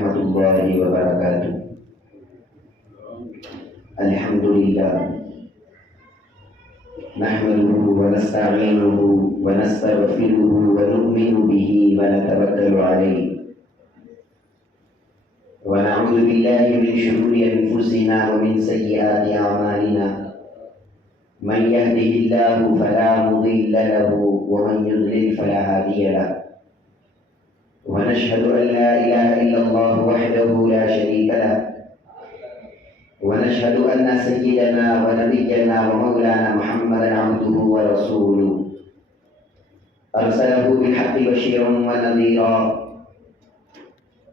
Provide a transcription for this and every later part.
ورحمۃ اللہ وبرکاتہ۔ الحمد للہ نحمده ونستعینه ونستغفره ونؤمن به ونتوکل علیہ ونعوذ باللہ من شرور انفسنا ومن سیئات اعمالنا من يهده الله فلا مضل له ومن يضلل فلا هادي له ونشهد أن لا إله إلا الله وحده لا شريك له ونشهد أن سيدنا ونبينا ومولانا محمدا عبده ورسوله أرسله بالحق بشيرا ونذيرا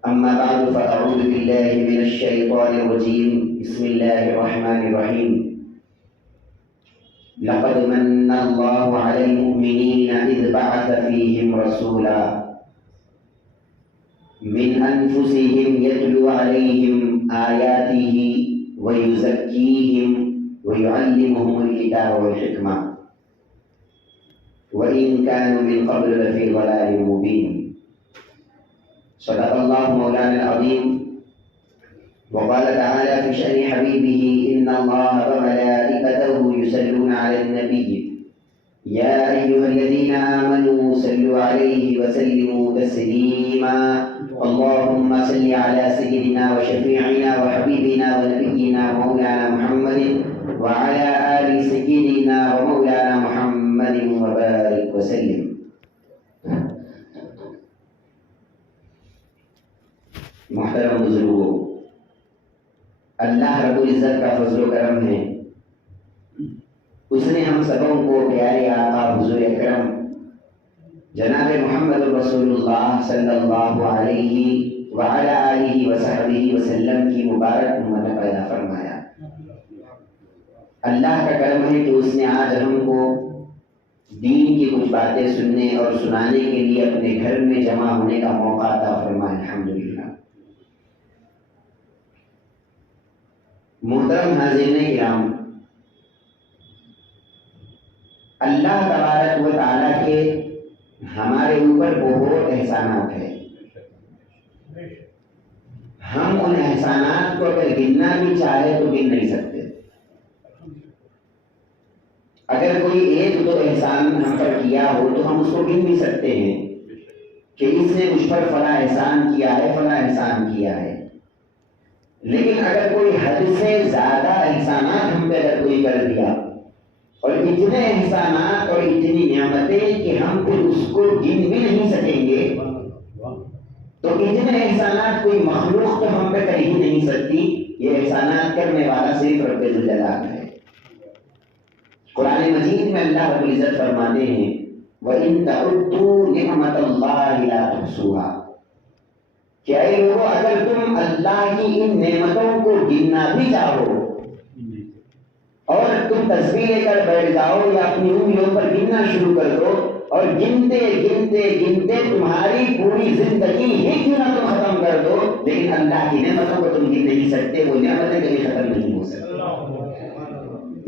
أما بعد فأعوذ بالله من الشيطان الرجيم بسم الله الرحمن الرحيم لقد من الله على المؤمنين إذ بعث فيهم رسولا من أنفسهم يتلو عليهم آياته ويزكيهم ويعلمهم الكتاب والحكمة وإن كانوا من قبل لفي ضلال مبين صدق الله مولانا العظيم وقال تعالى في شأن حبيبه إن الله وملائكته يصلون على النبي يا أيها الذين آمنوا صلوا عليه وسلموا تسليما اللهم صل على سيدنا وشفيعنا وحبيبنا ونبينا مولانا محمد وعلى آل سيدنا ومولانا محمد وبارك وسلم۔ محترم بزرگوں، اللہ رب العزت کا فضل و کرم ہے، اس نے ہم سبوں کو پیارے آقا حضور اکرم جناب محمد رسول اللہ صلی اللہ علیہ وعلی آلہ وصحبہ وسلم کی مبارک امت پیدا فرمایا۔ اللہ کا کرم ہے کہ اس نے آج ہم کو دین کی کچھ باتیں سننے اور سنانے کے لیے اپنے گھر میں جمع ہونے کا موقع عطا فرمایا، الحمدللہ۔ محترم حاضرین کرام، اللہ تبارک و تعالیٰ کے ہمارے اوپر بہت احسانات ہیں۔ ہم ان احسانات کو اگر گننا بھی چاہے تو گن نہیں سکتے۔ اگر کوئی ایک دو احسان ہم پر کیا ہو تو ہم اس کو گن بھی سکتے ہیں کہ اس نے مجھ پر فلاں احسان کیا ہے، فلاں احسان کیا ہے۔ لیکن اگر کوئی حد سے زیادہ احسانات ہم پہ اگر کوئی کر دیا اور اتنے احسانات اور اتنی نعمتیں کہ ہم پھر اس کو گن بھی نہیں سکیں گے، تو اتنے احسانات کوئی مخلوق تو ہم پہ کر ہی نہیں سکتی۔ یہ احسانات کرنے والا صرف رب ذوالجلال ہے۔ قرآن مجید میں اللہ رب العزت فرماتے ہیں وَإِن تَعُدُّوا نِعْمَةَ اللَّهِ لَا تُحْصُوهَا، کہ اے لوگو اگر تم اللہ کی ان نعمتوں کو گننا بھی چاہو اور تم تسبیح لے کر بیٹھ جاؤ یا اپنی انگلیوں پر گننا شروع کر دو اور گنتے گنتے گنتے تمہاری پوری زندگی ہی کیوں نہ تم ختم کر دو، لیکن اللہ کی نعمتوں کو تم گن نہیں سکتے، وہ نعمتیں کبھی ختم نہیں ہو سکتی۔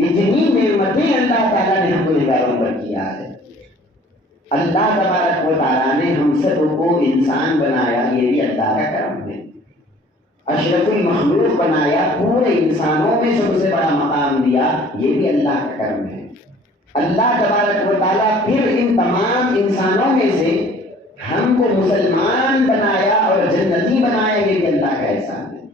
اتنی نعمتیں اللہ تعالیٰ نے ہم کو نگاہوں پر کیا ہے۔ اللہ تبارک و تعالیٰ نے ہم سب کو انسان بنایا، یہ بھی اللہ کا کرم ہے۔ اشرف المخلوق بنایا، پورے انسانوں میں سب سے بڑا مقام دیا، یہ بھی اللہ کا کرم ہے۔ اللہ تبارک و تعالیٰ پھر ان تمام انسانوں میں سے ہم کو مسلمان بنایا اور جنتی بنایا، یہ بھی اللہ کا احسان ہے۔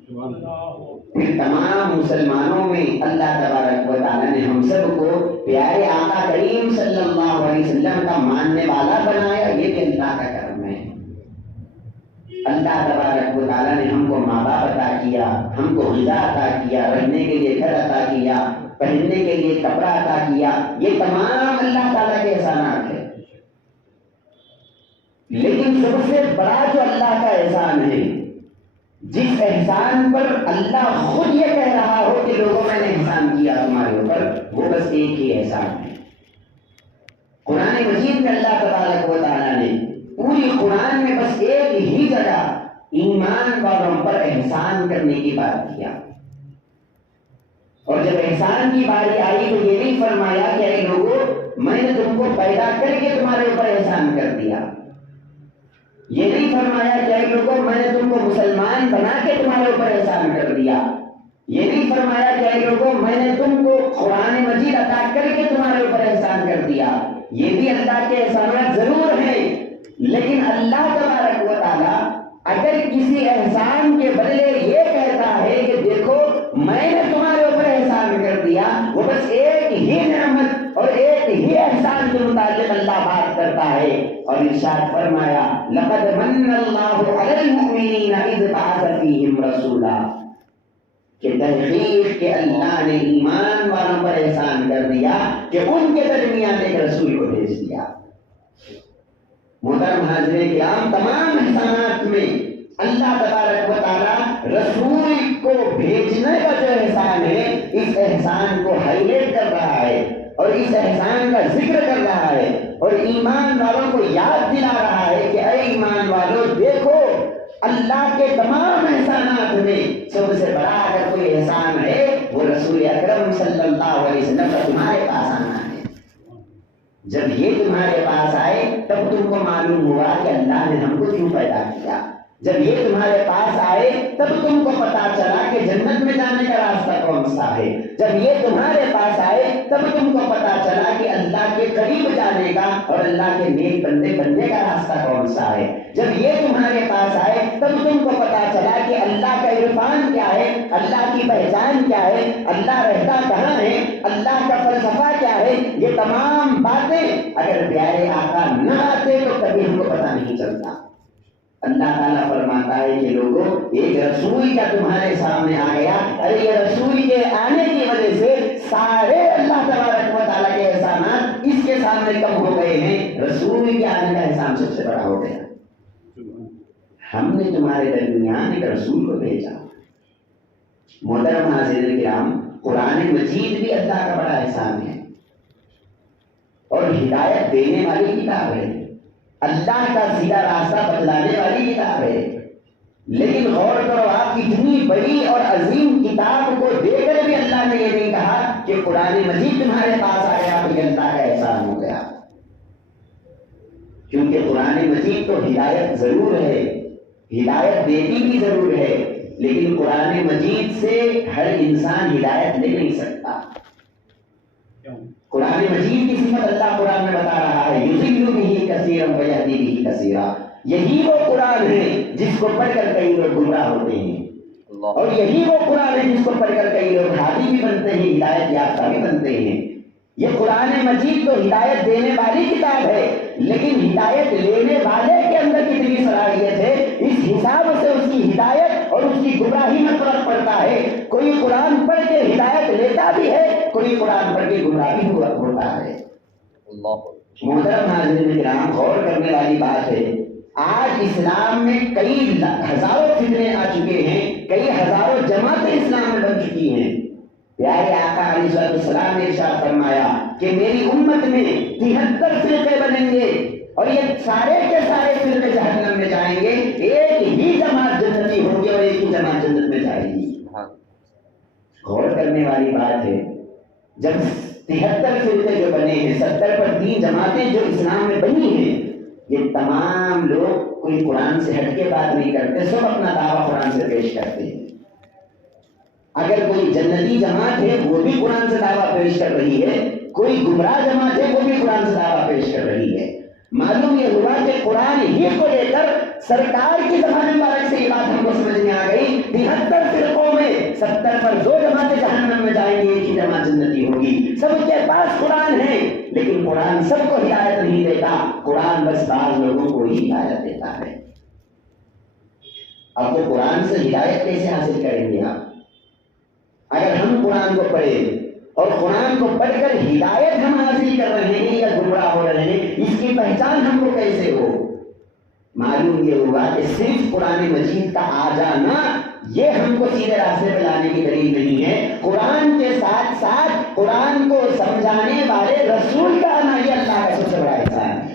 پھر تمام مسلمانوں میں اللہ تبارک و تعالیٰ نے ہم سب کو پیارے آقا کریم صلی اللہ علیہ وسلم کا ماننے والا بنایا، یہ بھی اللہ کا کرم ہے۔ اللہ تبارک و تعالیٰ نے ہم کو ماں باپ عطا کیا، ہم کو غذا عطا کیا، رہنے کے لیے گھر عطا کیا، پہننے کے لیے کپڑا عطا کیا، یہ تمام اللہ تعالیٰ کے احسانات ہیں۔ لیکن سب سے بڑا جو اللہ کا احسان ہے، جس احسان پر اللہ خود یہ کہہ رہا ہو کہ لوگوں میں نے احسان کیا تمہارے اوپر، وہ بس ایک ہی احسان ہے۔ قرآن مجید میں اللہ تبارک و تعالیٰ نے پوری قرآن میں بس ایک ہی جگہ ایمان والوں پر احسان کرنے کی بات کیا، اور جب احسان کی باری آئی تو یہ نہیں فرمایا کہ اے لوگوں میں نے تم کو پیدا کر کے تمہارے اوپر احسان کر دیا، یہ نہیں فرمایا کہ اے لوگوں میں نے تم کو مسلمان بنا اوپر احسان کر دیا. یہ نہیں فرمایا کہ اے لوگوں میں نے تم کو قرآن مجید عطا کر کے تمہارے اوپر احسان کر دیا. یہ بھی اللہ کے احسانات ضرور ہیں، لیکن اللہ تبارک و تعالیٰ اگر کسی احسان کے بدلے یہ کہتا ہے کہ دیکھو میں نے تمہارے اوپر احسان کر دیا، وہ بس ایک ہی نعمت اور ایک ہی احسان کے متعلق اللہ بات کرتا ہے. اور ارشاد فرمایا لقد من اللہ علی المؤمنین اذ بعث فیہم رسولا، کہ تحقیق کہ اللہ نے ایمان والوں پر احسان کر دیا کہ ان کے درمیان ایک رسول کو بھیج دیا. محترم حاضرین کرام، تمام احسانات میں اللہ تبارک و تعالیٰ رسول کو بھیجنے کا جو احسان ہے اس احسان کو ہائی لائٹ کر رہا ہے اور اس احسان کا ذکر کر رہا ہے اور ایمان والوں کو یاد دلا رہا ہے کہ اے ایمان والوں دیکھو اللہ کے تمام احسانات میں سب سے بڑا اگر کوئی احسان ہے وہ رسول اکرم صلی اللہ علیہ وسلم کا تمہارے پاس آنا ہے. جب یہ تمہارے پاس آئے تب تم کو معلوم ہوا کہ اللہ نے ہم کو کیوں پیدا کیا. جب یہ تمہارے پاس آئے تب تم کو پتا چلا کہ جنت میں جانے کا راستہ کون سا ہے. جب یہ تمہارے پاس آئے تب تم کو پتا چلا کہ اللہ کے قریب جانے کا اور اللہ کے نیک بندے بننے کا راستہ کون سا ہے. جب یہ تمہارے پاس آئے تب تم کو پتا چلا کہ اللہ کا عرفان کیا ہے، اللہ کی پہچان کیا ہے، اللہ رہتا کہاں ہے، اللہ کا فلسفہ کیا ہے. یہ تمام باتیں اگر پیارے آقا نہ آتے تو کبھی ہم کو پتا نہیں چلتا. اللہ تعالیٰ فرماتا ہے کہ لوگوں ایک رسول کیا تمہارے سامنے آ گیا، ارے یہ رسول کے آنے کی وجہ سے سارے اللہ تبارک و تعالیٰ کے احسانات اس کے سامنے کم ہو گئے ہیں. رسول کے آنے کا احسان سب سے بڑا ہو گیا. ہم نے تمہارے درمیان ایک رسول کو بھیجا. محترم حاضرین کرام، قرآن مجید بھی اللہ کا بڑا احسان ہے اور ہدایت دینے والی کتاب ہے، اللہ کا سیدھا راستہ بتلانے والی کتاب ہے. لیکن غور کرو آپ اتنی بڑی اور عظیم کتاب کو دے کر بھی اللہ نے یہ نہیں کہا کہ قرآن مجید تمہارے پاس آ گیا تو یہ اللہ کا احسان ہو گیا. کیونکہ قرآن مجید تو ہدایت ضرور ہے، ہدایت دیتی بھی ضرور ہے، لیکن قرآن مجید سے ہر انسان ہدایت لے نہیں سکتا. قرآن مجید کی صفت اللہ قرآن میں بتا رہا ہے یضل بہ کثیرا ویہدی بہ کثیرا. یہی وہ قرآن ہے جس کو پڑھ کر کئی لوگ گمراہ ہوتے ہیں اور یہی وہ قرآن ہے جس کو پڑھ کر کئی لوگ ہادی بھی بنتے ہیں، ہدایت یافتہ بھی بنتے ہیں. یہ قرآن مجید تو ہدایت دینے والی کتاب ہے، لیکن ہدایت لینے والے کے اندر کتنی صلاحیت ہے اس حساب سے اس کی ہدایت اور اس کی گمراہی میں فرق پڑتا ہے. کوئی قرآن پڑھ کے ہدایت لیتا بھی ہے، کوئی قرآن پڑھ کے گمراہی ہوتا ہے. محترم حاضرین کرام، غور کرنے والی بات ہے آج اسلام میں کئی ہزاروں فتنے آ چکے ہیں، کئی ہزاروں جماعتیں اسلام میں بن چکی ہیں. پیارے آقا علیہ السلام نے ارشاد فرمایا کہ میری امت میں 73 فرقے بنیں گے اور یہ سارے کے سارے فرقے جہنم میں جائیں گے، ایک ہی جماعت جنتی ہوگی اور ایک ہی جماعت جنت میں جائے گی. غور کرنے والی بات ہے جب 73 فرقے جو بنے ہیں، 70 پر 3 جماعتیں جو اسلام میں بنی ہیں، یہ تمام لوگ کوئی قرآن سے ہٹ کے بات نہیں کرتے، سب اپنا دعویٰ قرآن سے پیش کرتے ہیں. اگر کوئی جنتی جماعت ہے وہ بھی قرآن سے دعویٰ پیش کر رہی ہے، کوئی گمراہ جماعت ہے وہ بھی قرآن سے دعویٰ پیش کر رہی ہے. معلوم یہ ہوا کہ قرآن ہی کو لے کر سرکار کی زبان مبارک سے یہ بات ہم کو سمجھ میں آ گئی. 73 فرقوں میں 70 پر 2 جماعتیں جہنم میں جائیں گی، ایک ہی جماعت جنتی ہوگی. سب کے پاس قرآن ہے لیکن قرآن سب کو ہدایت نہیں دیتا، قرآن بس بعض لوگوں کو ہی ہدایت دیتا ہے. اب وہ قرآن سے ہدایت کیسے حاصل کریں گے آپ؟ اگر ہم قرآن کو پڑھیں اور قرآن کو پڑھ کر ہدایت ہم حاصل کر رہے ہیں یا گمراہ ہو رہے ہیں، اس کی پہچان ہم کو کیسے ہو؟ معلوم یہ ہوا کہ صرف قرآن مجید کا آ جانا یہ ہم کو سیدھے راستے پہ لانے کی دلیل نہیں ہے. قرآن کے ساتھ ساتھ قرآن کو سمجھانے والے رسول کا آنا یہ اللہ کا سب سے بڑا احسان ہے.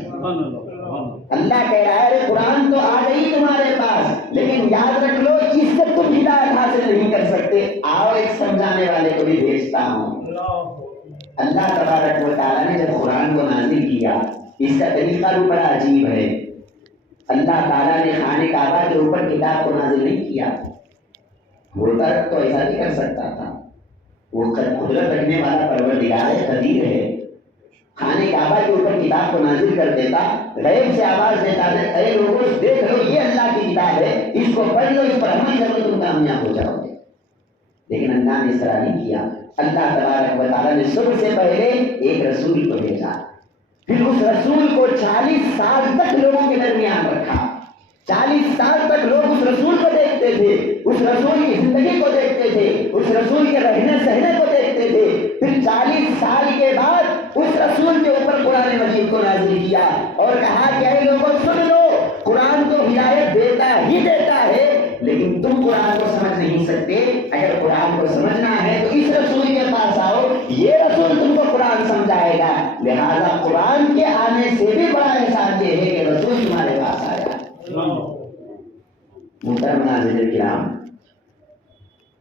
اللہ کہہ رہا ہے قرآن تو آ گئی تمہارے پاس، لیکن یاد رکھ لو اس سے تم ہدایت حاصل نہیں کر سکتے، آؤ ایک سمجھانے والے کو بھی بھیجتا ہوں. اللہ تبارک و تعالیٰ نے جب قرآن کو نازل کیا، اس کا طریقہ بھی بڑا عجیب ہے. اللہ تعالیٰ نے خانہ کعبہ کے اوپر کتاب کو نازل نہیں کیا، ہوتا تو ایسا نہیں کر سکتا تھا. وہ قدرت رکھنے والا پروردگار قدیر ہے. خانے کعبہ کے اوپر کتاب کو نازل کر دیتا, غیب سے آواز دیتا ہے, اے لوگوں دیکھ لو یہ اللہ کی کتاب ہے, اس کو پڑھ لو, اس پر عمل کرو, تم کامیاب ہو جاؤ گے. لیکن اللہ نے اس طرح نہیں کیا. اللہ تبارک و تعالیٰ نے سب سے پہلے ایک رسول کو بھیجا, پھر اس رسول کو 40 سال تک لوگوں کے درمیان رکھا. 40 سال تک لوگ اس رسول کو دیکھتے تھے, اس رسول کی زندگی کو دیکھتے تھے, اس رسول کے رہنے سہنے کو دیکھتے تھے. پھر 40 سال کے بعد اس رسول کے اوپر قرآن مجید کو نازل کیا اور کہا کہ اے لوگوں سن لو, قرآن تو ہدایت دیتا ہی دیتا ہے, لیکن تم قرآن کو سمجھ نہیں سکتے. اگر قرآن کو سمجھنا ہے تو اس رسول کے پاس آؤ, یہ رسول تم کو قرآن سمجھائے گا. لہذا قرآن کے آنے سے بھی بڑا احسان یہ ہے کہ رسول تمہارے پاس آیا. محترم ناظرین کرام,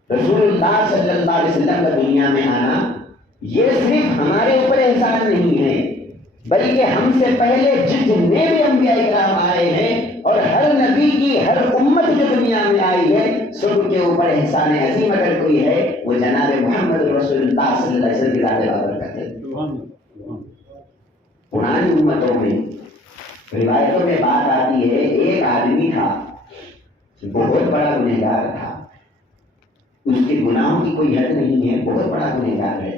رسول اللہ صلی اللہ علیہ وسلم کا دنیا میں آنا یہ صرف ہمارے اوپر احسان نہیں ہے, بلکہ ہم سے پہلے جتنے بھی انبیاء کرام آئے ہیں اور ہر نبی کی ہر امت جو دنیا میں آئی ہے, سب کے اوپر احسان عظیم اگر کوئی ہے وہ جناب محمد رسول اللہ صلی اللہ علیہ وسلم کی ذات بابرکت ہے. پرانی امتوں میں روایتوں میں بات آتی ہے, ایک آدمی تھا, بہت بڑا گنہگار تھا, اس کے گناہوں کی کوئی حد نہیں ہے, بہت بڑا گنہگار ہے.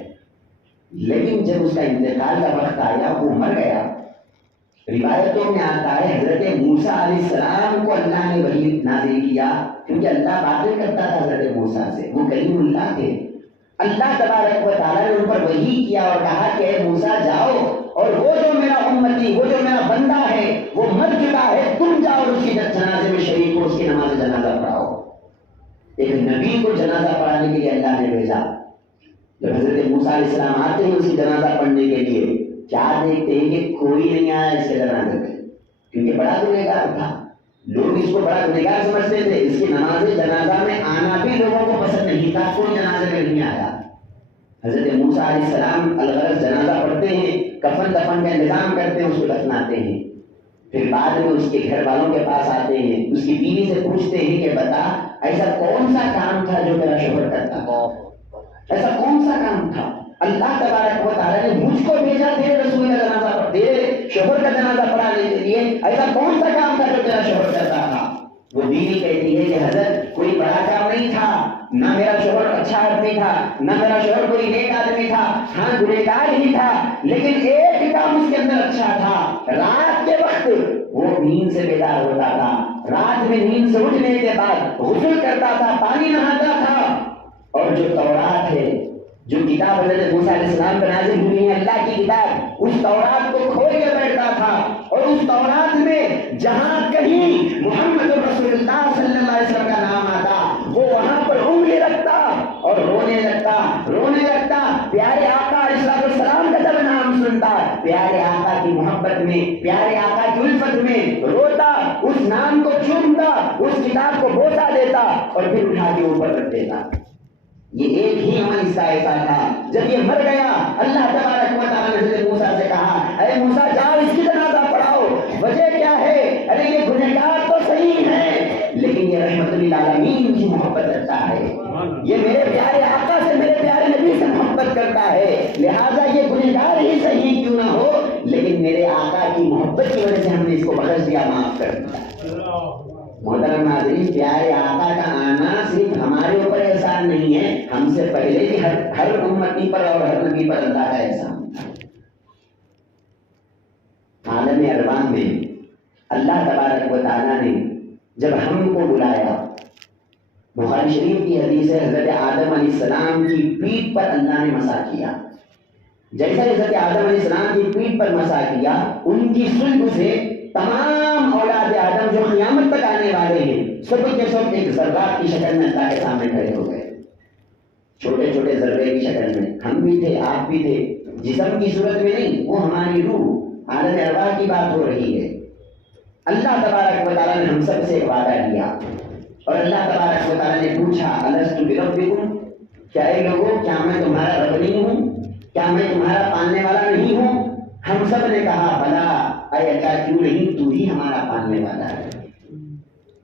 لیکن جب اس کا انتقال کا وقت آیا, وہ مر گیا. روایتوں میں آتا ہے حضرت موسیٰ علیہ السلام کو اللہ نے وحی نازل کیا, کیونکہ اللہ باتیں کرتا تھا حضرت موسیٰ سے, وہ کلیم اللہ تھے. اللہ تبارک و تعالیٰ نے ان پر وحی کیا اور کہا کہ اے موسیٰ جاؤ, اور وہ جو میرا امتی, وہ جو میرا بندہ ہے وہ مر چکا ہے, تم جاؤ اس کی جنازے میں شریک ہو, اس کی نماز جنازہ پڑھاؤ. ایک نبی کو جنازہ پڑھانے کے لیے اللہ نے بھیجا. جب حضرت موسیٰ علیہ السلام آتے ہیں اس کی جنازہ پڑھنے کے لیے, کیا دیکھتے ہیں کہ کوئی نہیں آیا اس کے جنازے میں, کیونکہ بڑا گنہگار تھا. لوگ اس کو بڑا گنہگار سمجھتے تھے. اس کی نماز جنازہ میں آنا بھی لوگوں کو پسند نہیں تھا, کوئی جنازے میں نہیں آیا. حضرت موسیٰ علیہ السلام الغرض جنازہ پڑھتے ہیں, کفن دفن کا انتظام کرتے ہیں, اس کو دفناتے ہیں. پھر بعد میں اس کے گھر والوں کے پاس آتے ہیں, اس کی بیوی سے پوچھتے ہیں کہ بتا ایسا کون سا کام تھا جو میرا شوہر کرتا تھا, ایسا کون سا کام تھا. اللہ تبارک و تعالیٰ نے مجھ کو بھیجا تیرے رسول کا جنازہ پڑھ, تیرے شوہر کا جنازہ پڑھانے کے لیے, ایسا کون سا کام تھا جو تیرا شوہر کرتا تھا. وہ بیوی کہتی ہے کہ حضرت کوئی بڑا کام نہیں تھا, نہ میرا شوہر اچھا آدمی تھا, نہ میرا شوہر کوئی نیک آدمی تھا, ہاں گنہگار ہی تھا, لیکن ایک کام اس کے اندر اچھا تھا. رات کے وقت وہ نیند سے بیدار ہوتا تھا, رات میں نیند سے اٹھنے کے بعد غسل کرتا تھا, پانی نہاتا تھا, اور جو تورات ہے, جو کتاب حضرت موسیٰ علیہ السلام پر نازل ہوئی ہے اللہ کی کتاب, اس تورات کو کھول کے بیٹھتا تھا, اور اس تورات میں جہاں کہیں محمد رسول اللہ صلی اللہ علیہ وسلم کا نام آتا وہ وہاں پر انگلی رکھتا اور رونے لگتا. پیارے آقا علیہ السلام کا جب نام سنتا, پیارے آقا کی محبت میں, پیارے آقا کی الفت میں روتا, اس نام کو چومتا, اس کتاب کو بوسا دیتا اور پھر اٹھا کے اوپر رکھ دیتا. یہ ایک ہی عمل اس کا ایسا تھا. جب یہ مر گیا, اللہ تبارک و تعالیٰ نے حضرت موسیٰ سے کہا اے موسیٰ جاؤ اس کی جنازہ پڑھاؤ. وجہ کیا ہے؟ ارے یہ گنہگار تو صحیح ہے, لیکن یہ رحمت للعالمین کی محبت کرتا ہے, یہ میرے پیارے آقا سے, میرے پیارے نبی سے محبت کرتا ہے, لہذا یہ گنہگار ہی صحیح کیوں نہ ہو, لیکن میرے آقا کی محبت کی وجہ سے ہم نے اس کو بخش دیا, معاف کر دیا. محترم ناظرین, پیارے آقا کا آنا صرف ہمارے اوپر احسان نہیں ہے, ہم سے پہلے بھی ہر امتی پر اور ہر نبی پر اللہ کا احسان تھا. عالم ارواح میں اللہ تبارک و تعالیٰ نے جب ہم کو بلایا, بخاری شریف کی حدیث ہے, حضرت آدم علیہ السلام کی پیٹھ پر اللہ نے مسح کیا. جیسے حضرت آدم علیہ السلام کی پیٹھ پر مسح کیا, ان کی سلب سے تمام اولاد آدم جو قیامت تک آنے والے ہیں سب کے سب ایک ذرات کی شکل میں اللہ کے سامنے کھڑے ہو گئے, چھوٹے چھوٹے ذرے کی شکل میں. ہم بھی تھے, آپ بھی تھے, جسم کی صورت میں نہیں, وہ ہماری روح, عالم ارواح کی بات ہو رہی ہے. اللہ تبارک و تعالیٰ نے ہم سب سے ایک وعدہ کیا, اور اللہ تبارک و تعالیٰ نے پوچھا الست بربکم, کیا اے لوگوں کیا میں تمہارا رب نہیں ہوں, کیا میں تمہارا پالنے والا نہیں ہوں؟ ہم سب نے کہا بلا, اے اللہ کیوں نہیں, تو ہی ہمارا پالنے والا ہے.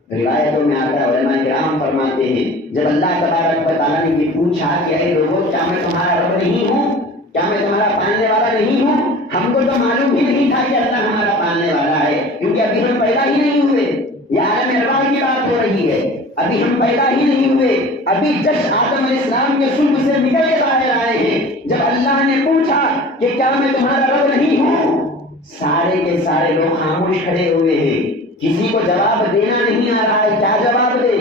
روایتوں میں آتا ہے, علماء کرام فرماتے ہوتے ہیں. جب اللہ تبارک و تعالیٰ نے یہ پوچھا کہ اے لوگوں کیا میں تمہارا رب نہیں ہوں, کیا میں تمہارا پالنے والا نہیں ہوں؟ ہم کو تو معلوم ہی نہیں تھا کہ اللہ ہمارا پالنے والا ہے, کیونکہ ابھی ہم پیدا ہی نہیں ہوئے. یہ عالم ارواح کی بات ہو رہی ہے, ابھی ہم پیدا ہی نہیں ہوئے, ابھی جس آدم علیہ السلام کے صلب سے نکل کے باہر آئے ہیں. جب اللہ نے پوچھا کہ کیا میں تمہارا رب نہیں ہوں, سارے کے سارے لوگ خاموش کھڑے ہوئے ہیں, کسی کو جواب دینا نہیں آ رہا ہے. کیا جواب دے؟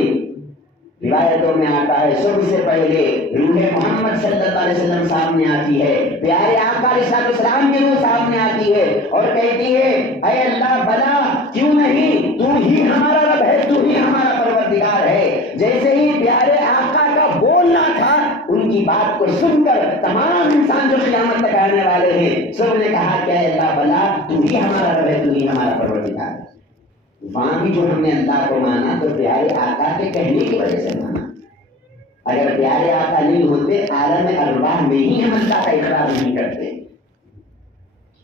روایتوں میں آتا ہے سب سے پہلے روح محمد صلی اللہ علیہ وسلم سامنے آتی ہے, پیارے آقا علیہ السلام کی روح سامنے آتی ہے اور کہتی ہے اے اللہ بلا کیوں نہیں, تو ہی ہمارا رب ہے, تو ہی ہمارا پروردگار ہے. جیسے ہی پیارے آقا کا بولنا تھا, ان کی بات کو سن کر تمام انسان جو قیامت تک آنے والے ہیں سب نے کہا کہ اے اللہ بلا تو ہی ہمارا رب ہے, تو ہی ہمارا پروردگار ہے. وہاں بھی جو ہم نے اللہ کو مانا تو پیارے آقا کے کہنے کی وجہ سے مانا. اگر پیارے آقا نہیں ہوتے عالم ارواح میں ہی ہم اللہ کا اقرار نہیں کرتے.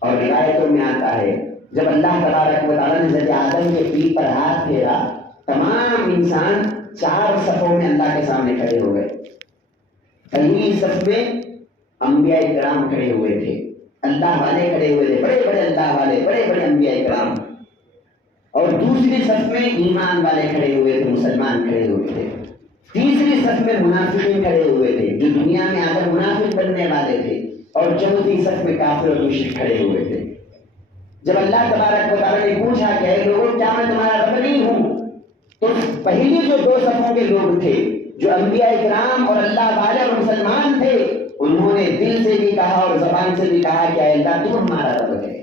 اور روایتوں میں آتا ہے جب اللہ تبارک و تعالیٰ نے حضرت آدم کے پیٹھ پر ہاتھ پھیرا, تمام انسان 4 صفوں میں اللہ کے سامنے کھڑے ہو گئے. پہلی صف میں انبیاء کرام کھڑے ہوئے تھے, اللہ والے کھڑے ہوئے تھے, بڑے بڑے اللہ والے, بڑے بڑے انبیاء کرام. اور دوسری صف میں ایمان والے کھڑے ہوئے تھے, مسلمان کھڑے ہوئے تھے. تیسری صف میں منافقین کھڑے ہوئے تھے جو دنیا میں آ کر منافق بننے والے تھے. اور چوتھی صف میں کافر اور مشرک کھڑے ہوئے تھے. جب اللہ تبارک و تعالیٰ نے پوچھا کہ اے لوگوں کیا میں تمہارا رب نہیں ہوں, تو پہلی جو 2 صفوں کے لوگ تھے جو انبیاء کرام اور اللہ والے اور مسلمان تھے, انہوں نے دل سے بھی کہا اور زبان سے بھی کہا کہ اے اللہ تو ہمارا رب ہے.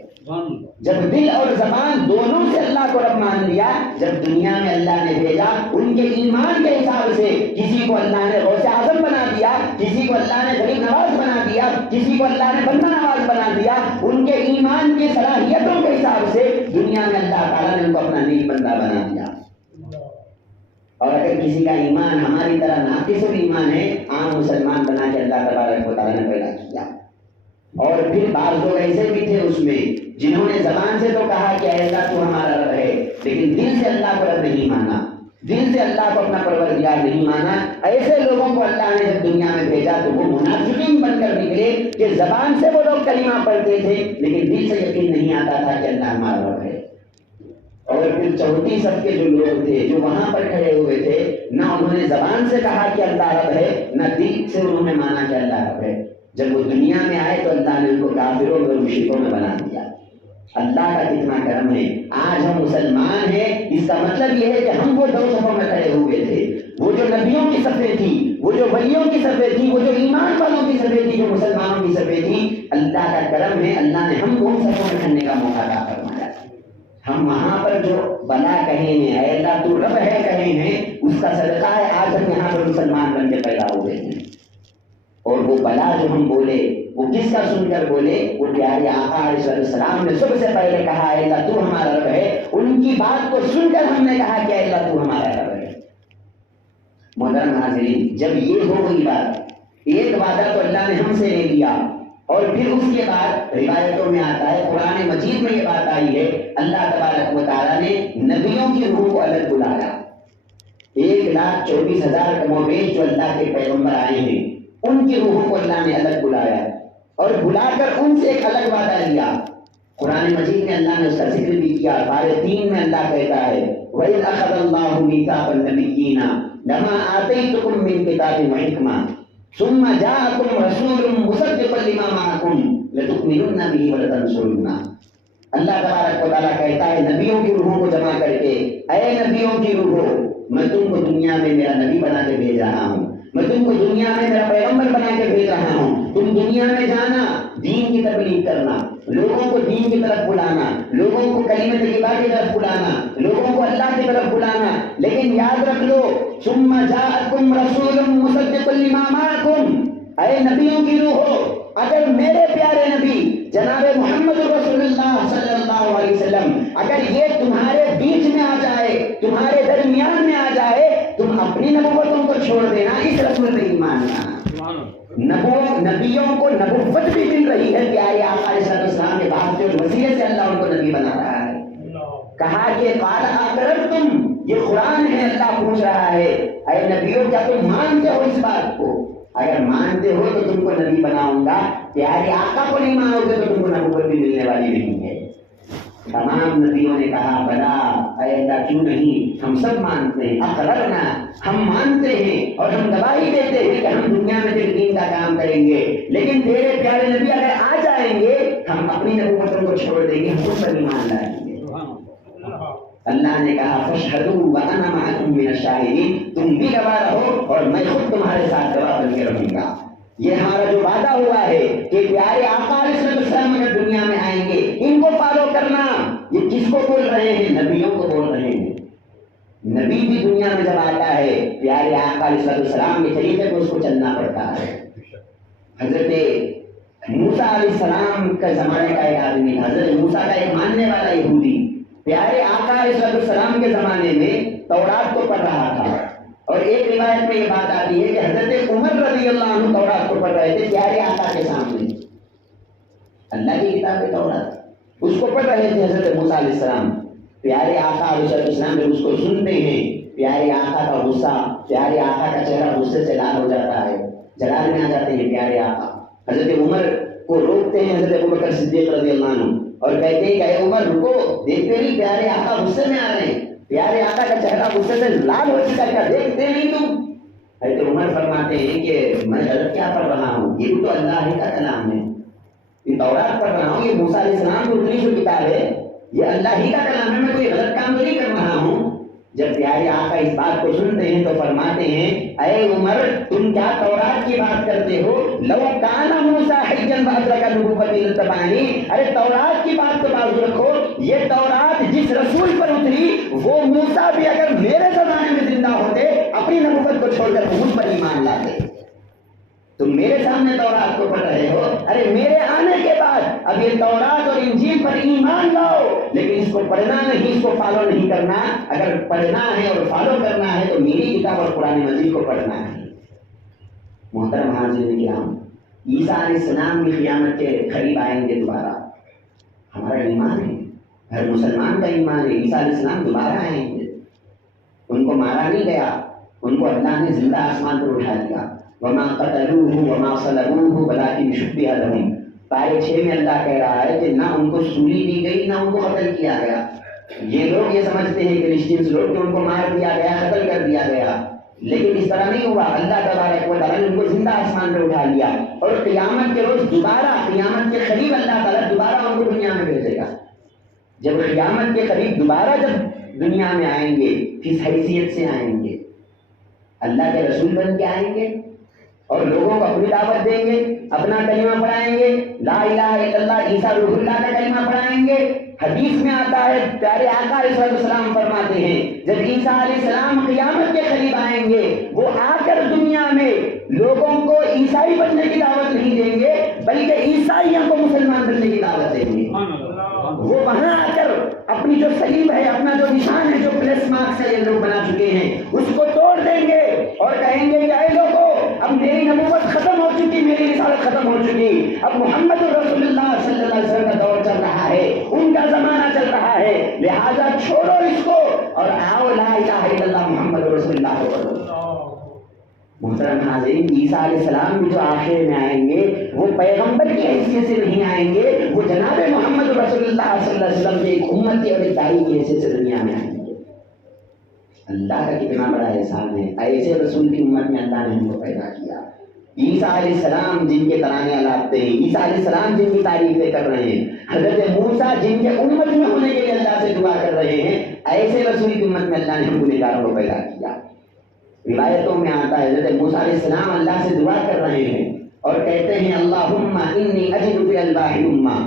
جب دل اور زبان دونوں سے اللہ کو رب مان لیا, جب دنیا میں اللہ نے بھیجا ان کے ایمان کے حساب سے کسی کو اللہ نے غوث اعظم بنا دیا, کسی کو اللہ نے غریب نواز بنا دیا, کسی کو اللہ نے بندہ نواز بنا دیا. ان کے ایمان کی صلاحیتوں کے حساب سے دنیا میں اللہ تعالیٰ نے ان کو اپنا نیک بندہ بنا دیا. اور اگر کسی کا ایمان ہماری طرح ناقص ایمان ہے, عام مسلمان بنا کے اللہ تبارک و تعالیٰ نے پیدا کیا. اور پھر بعض لوگ ایسے بھی تھے اس میں جنہوں نے زبان سے تو کہا کہ اے اللہ تو ہمارا رب ہے, لیکن دل سے اللہ کو رب نہیں مانا, دل سے اللہ کو اپنا پروردگار نہیں مانا. ایسے لوگوں کو اللہ نے جب دنیا میں بھیجا تو وہ منافقین بن کر نکلے کہ زبان سے وہ لوگ کلمہ پڑھتے تھے لیکن دل سے یقین نہیں آتا تھا کہ اللہ ہمارا رب ہے. اور پھر چوتھی صف کے جو لوگ تھے جو وہاں پر کھڑے ہوئے تھے, نہ انہوں نے زبان سے کہا کہ اللہ رب ہے, نہ دل سے انہوں نے مانا کہ اللہ رب ہے. جب وہ دنیا میں آئے تو اللہ نے ان کو کافروں اور مشرکوں میں بنا دیا. اللہ کا کتنا کرم ہے, آج ہم مسلمان ہیں. اس کا مطلب یہ ہے کہ ہم وہ 2 صفوں میں کھڑے ہوئے تھے, وہ جو نبیوں کی صفیں تھی, وہ جو ولیوں کی صفیں تھی, وہ جو ایمان والوں کی صفیں تھی, جو مسلمانوں کی صفیں تھی. اللہ کا کرم ہے, اللہ نے ہم کو ان صفوں میں کھڑنے کا موقع عطا فرمایا. ہم وہاں پر جو بلا کہیں ہیں, اے اللہ تو رب ہے کہیں ہیں, اس کا صدقہ ہے آج ہم یہاں پر مسلمان بن کے پیدا ہوئے ہیں. اور وہ بلا جو ہم بولے وہ کس کا سن کر بولے, وہ پیارے آقا علیہ السلام نے سب سے پہلے کہا اے اللہ تو ہمارا رب ہے. ان کی بات کو سن کر ہم نے کہا کہ اے اللہ تو ہمارا رب ہے. محترم حاضرین, جب یہ ہو گئی بات, ایک وعدہ تو اللہ نے ہم سے لے لیا, اور پھر اس کے بعد روایتوں میں آتا ہے, قرآن مجید میں یہ بات آئی ہے, اللہ تبارک و تعالیٰ نے نبیوں کی روح کو الگ بلایا. 1,24,000 کم و بیش جو اللہ کے پیغمبر آئے ہیں ان کی روحوں کو اللہ نے الگ بلایا اور بلا کر ان سے ایک الگ وعدہ لیا. قرآن مجید میں اللہ نے اس کا ذکر بھی کیا. پارے 3 میں اللہ کہتا ہے وَإِذْ أَخَذَ اللَّهُ مِيثَاقَ النَّبِيِّينَ لَمَا آتَيْتُكُم مِّن كِتَابٍ وَحِكْمَةٍ ثُمَّ جَاءَكُمْ رَسُولٌ مُصَدِّقٌ لِّمَا مَعَكُمْ لَتُؤْمِنُنَّ بِهِ وَلَتَنصُرُنَّهُ. اللہ تبارک و تعالیٰ کہتا ہے نبیوں کی روحوں کو جمع کر کے, اے نبیوں کی روحوں, میں تم کو دنیا میں میرا نبی بنا کے بھیج رہا ہوں, میں تم کو دنیا میں میرا پیغمبر بنا کے بھیج رہا ہوں. تم دنیا میں جانا, دین کی تبلیغ کرنا, لوگوں کو دین کی طرف بلانا, لوگوں کو کلمہ طیبہ کی طرف بلانا, لوگوں کو اللہ کی طرف بلانا. لیکن یاد رکھ لو ثم جاءکم رسول مصدق لما معکم, اے نبیوں کی روحو, اگر میرے پیارے نبی جناب محمد رسول اللہ صلی اللہ علیہ وسلم اگر یہ تمہارے بیچ میں آ جائے, تمہارے درمیان میں آ جائے, تم اپنی نبوتوں کو چھوڑ دینا, اس رسول پہ ایمان لانا. نبیوں کو نبوت بھی مل رہی ہے پیارے آقا علیہ السلام کے بعد کے وسیلے سے اللہ ان کو نبی بنا رہا ہے. کہا کہ قال اقررتم, یہ قرآن ہے, اللہ پوچھ رہا ہے ہے اے نبیوں کیا تم مانتے ہو اس بات کو؟ اگر مانتے ہو تو تم کو نبی بناؤں گا، پیارے آقا کو نہیں مانو گے تو تم کو نبوت بھی ملنے والی نہیں ہے۔ تمام نبیوں نے کہا بلا اے اللہ کیوں نہیں، ہم سب مانتے ہیں، اقررنا، ہم مانتے ہیں اور ہم گواہی دیتے ہیں کہ ہم دنیا میں تیرے دین کا کام کریں گے، لیکن تیرے پیارے نبی اگر آ جائیں گے ہم اپنی نبوتوں کو چھوڑ دیں گے، ہم ان پر ایمان لائیں گے۔ اللہ نے کہا فاشہدوا وانا معکم من الشاہدین، تم بھی گواہ رہو اور میں خود تمہارے ساتھ گواہ بن کے رہوں گا۔ یہ ہمارا جو وعدہ ہوا ہے کہ پیارے آقا علیہ السلام اگر دنیا میں آئیں گے ان کو فالو کرنا۔ یہ کس کو بول رہے ہیں؟ نبیوں کو بول رہے ہیں۔ نبی بھی دنیا میں جب آتا ہے پیارے آقا علیہ السلام کے طریقے کو اس کو چلنا پڑتا ہے۔ حضرت موسیٰ علیہ السلام کا زمانے کا ایک آدمی، حضرت موسیٰ کا ایک ماننے والا یہودی پیارے آقا علیہ السلام کے زمانے میں تورات کو پڑھ رہا تھا، اور ایک روایت میں یہ بات آتی ہے کہ حضرت عمر رضی اللہ عنہ تورات کو پڑھ رہے تھے پیارے آقا کے سامنے، اللہ کی کتاب ہے تورات، اس کو پڑھ رہے تھے حضرت موسیٰ علیہ السلام۔ پیارے آقا علیہ السلام جب اس کو سنتے ہیں پیارے آقا کا غصہ، پیارے آقا کا چہرہ غصے سے لال ہو جاتا ہے، جلال میں آ جاتے ہیں پیارے آقا۔ حضرت عمر کو روکتے ہیں حضرت ابوبکر صدیق رضی اللہ عنہ اور کہتے ہیں کہ اے عمر رکو، دیکھتے نہیں پیارے آقا غصے میں آ رہے ہیں، پیارے آقا کا چہرہ غصے سے لال ہو چکا، کیا دیکھتے نہیں تم؟ حضرت عمر فرماتے ہیں کہ میں غلط کیا پڑھ رہا ہوں، یہ تو اللہ ہی کا کلام ہے، یہ تورات پڑھ رہا ہوں، یہ موسیٰ علیہ السلام کی اتری ہوئی کتاب ہے، یہ اللہ ہی کا کلام ہے، میں کوئی غلط کام تو نہیں کر رہا ہوں۔ جب پیارے آقا اس بات کو سنتے ہیں تو فرماتے ہیں اے عمر تم کیا تورات کی بات کرتے ہو؟ لو کان موسیٰ حیا وادرک النبوۃ لاتبعنی، ارے تورات کی بات تو بازو رکھو، یہ تورات جس رسول پر اتری وہ موسیٰ بھی اگر میرے زمانے میں زندہ ہوتے اپنی نبوت کو چھوڑ کر مجھ پر ایمان لاتے۔ تم میرے سامنے تورات کو پڑھ رہے ہو، ارے میرے آنے کے بعد اب یہ تورات اور انجیل پر ایمان لاؤ، لیکن اس کو پڑھنا نہیں، اس کو فالو نہیں کرنا۔ اگر پڑھنا ہے اور فالو کرنا ہے تو میری کتاب اور قرآن مجید کو پڑھنا ہے۔ محترم حاضرین کرام، عیسیٰ علیہ السلام بھی قیامت کے قریب آئیں گے دوبارہ، ہمارا ایمان ہے، ہر مسلمان کا ایمان ہے، عیسیٰ علیہ السلام دوبارہ آئیں گے۔ ان کو مارا نہیں گیا، ان کو اللہ نے زندہ آسمان پر اٹھا دیا۔ وما قتلوه وما صلبوه ولكن شبه لهم، پارے 6 میں اللہ کہہ رہا ہے کہ نہ ان کو سولی دی گئی نہ ان کو قتل کیا گیا۔ یہ لوگ یہ سمجھتے ہیں کہ کرسچنز لوگ کہ ان کو مار دیا گیا، قتل کر دیا گیا، لیکن اس طرح نہیں ہوا۔ اللہ تبارک و تعالیٰ نے ان کو زندہ آسمان پر اٹھا لیا، اور قیامت کے روز دوبارہ، قیامت کے قریب اللہ تعالیٰ دوبارہ ان کو دنیا میں بھیجے گا۔ جب قیامت کے قریب دوبارہ جب دنیا میں آئیں گے کس حیثیت سے آئیں گے؟ اللہ کے رسول بن کے آئیں گے اور لوگوں کو اپنی دعوت دیں گے، اپنا کلمہ پڑھائیں گے، لا الہ الا اللہ عیسیٰ روح اللہ کا کلمہ پڑھائیں گے۔ حدیث میں آتا ہے پیارے آقا علیہ السلام فرماتے ہیں جب عیسیٰ علیہ السلام قیامت کے قریب آئیں گے وہ آ کر دنیا میں لوگوں کو عیسائی بننے کی دعوت نہیں دیں گے بلکہ عیسائیوں کو مسلمان بننے کی دعوت دیں گے۔ وہ وہاں آ کر اپنی جو صلیب ہے، اپنا جو نشان ہے، جو پلس مارکس ہے یہ لوگ بنا چکے ہیں، اس کو توڑ دیں گے اور کہیں گے کہ اے لوگوں اب میری نبوت ختم ہو چکی، میری رسالت ختم ہو چکی، اب محمد رسول اللہ صلی اللہ علیہ وسلم کا دور چل رہا ہے، ان کا زمانہ چل رہا ہے، لہذا چھوڑو اس کو اور آؤ لا الہ الا اللہ محمد رسول اللہ کو پڑھو۔ محترم ناظرین، عیسیٰ علیہ السلام بھی جو آخر میں آئیں گے وہ پیغمبر کی حیثیت سے نہیں آئیں گے، وہ جناب محمد رسول اللہ صلی اللہ علیہ وسلم کے ایک امتی اور ایک داعی کی حیثیت سے دنیا میں آئیں گے۔ اللہ کا کتنا بڑا احسان ہے، ایسے رسول کی امت میں اللہ نے ہم کو پیدا کیا۔ عیسیٰ علیہ السلام جن کے ترانے الاپتے ہیں، عیسیٰ علیہ السلام جن کی تعریفیں کر رہے ہیں، حضرت موسیٰ جن کے امت میں ہونے کے لیے اللہ سے دعا کر رہے ہیں، ایسے رسول کی امت میں اللہ نے ہم گنہگاروں کو پیدا کیا۔ روایتوں میں آتا ہے حضرت موسیٰ علیہ السلام اللہ سے دعا کر رہے ہیں اور کہتے ہیں اللہم انی اجد فی الواح امہ،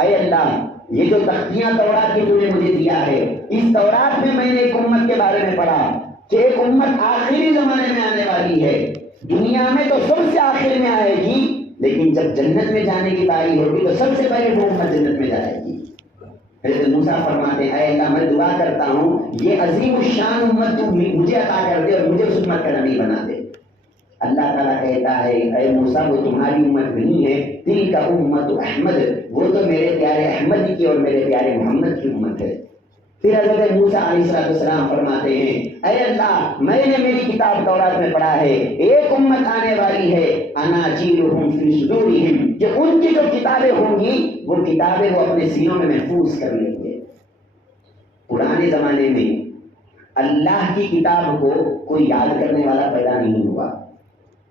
اے اللہ یہ جو تختیاں تورات کی تو نے مجھے دیا ہے، اس تورات میں میں نے ایک امت کے بارے میں پڑھا کہ ایک امت آخری زمانے میں آنے والی ہے، دنیا میں تو سب سے آخر میں آئے گی، لیکن جب جنت میں جانے کی باری ہوگی تو سب سے پہلے وہ امت جنت میں جائے گی۔ حضرت موسیٰ فرماتے ہیں اے اللہ میں دعا کرتا ہوں یہ عظیم الشان امت تو مجھے عطا کر دے اور مجھے اس امت کا نبی بنا دے۔ اللہ تعالیٰ کہتا ہے اے موسیٰ وہ تمہاری امت نہیں ہے، دل کا امت احمد، وہ تو میرے پیارے احمد کی اور میرے پیارے محمد کی امت ہے۔ پھر حضرت موسیٰ علیہ السلام فرماتے ہیں اے اللہ میں نے میری کتاب تورات میں پڑھا ہے ایک امت آنے والی ہے اناجیلہم فی صدورہم، کہ ان کی جو کتابیں ہوں گی وہ کتابیں وہ اپنے سینوں میں محفوظ کر لیں گے۔ پرانے زمانے میں اللہ کی کتاب کو کوئی یاد کرنے والا پیدا نہیں ہوا۔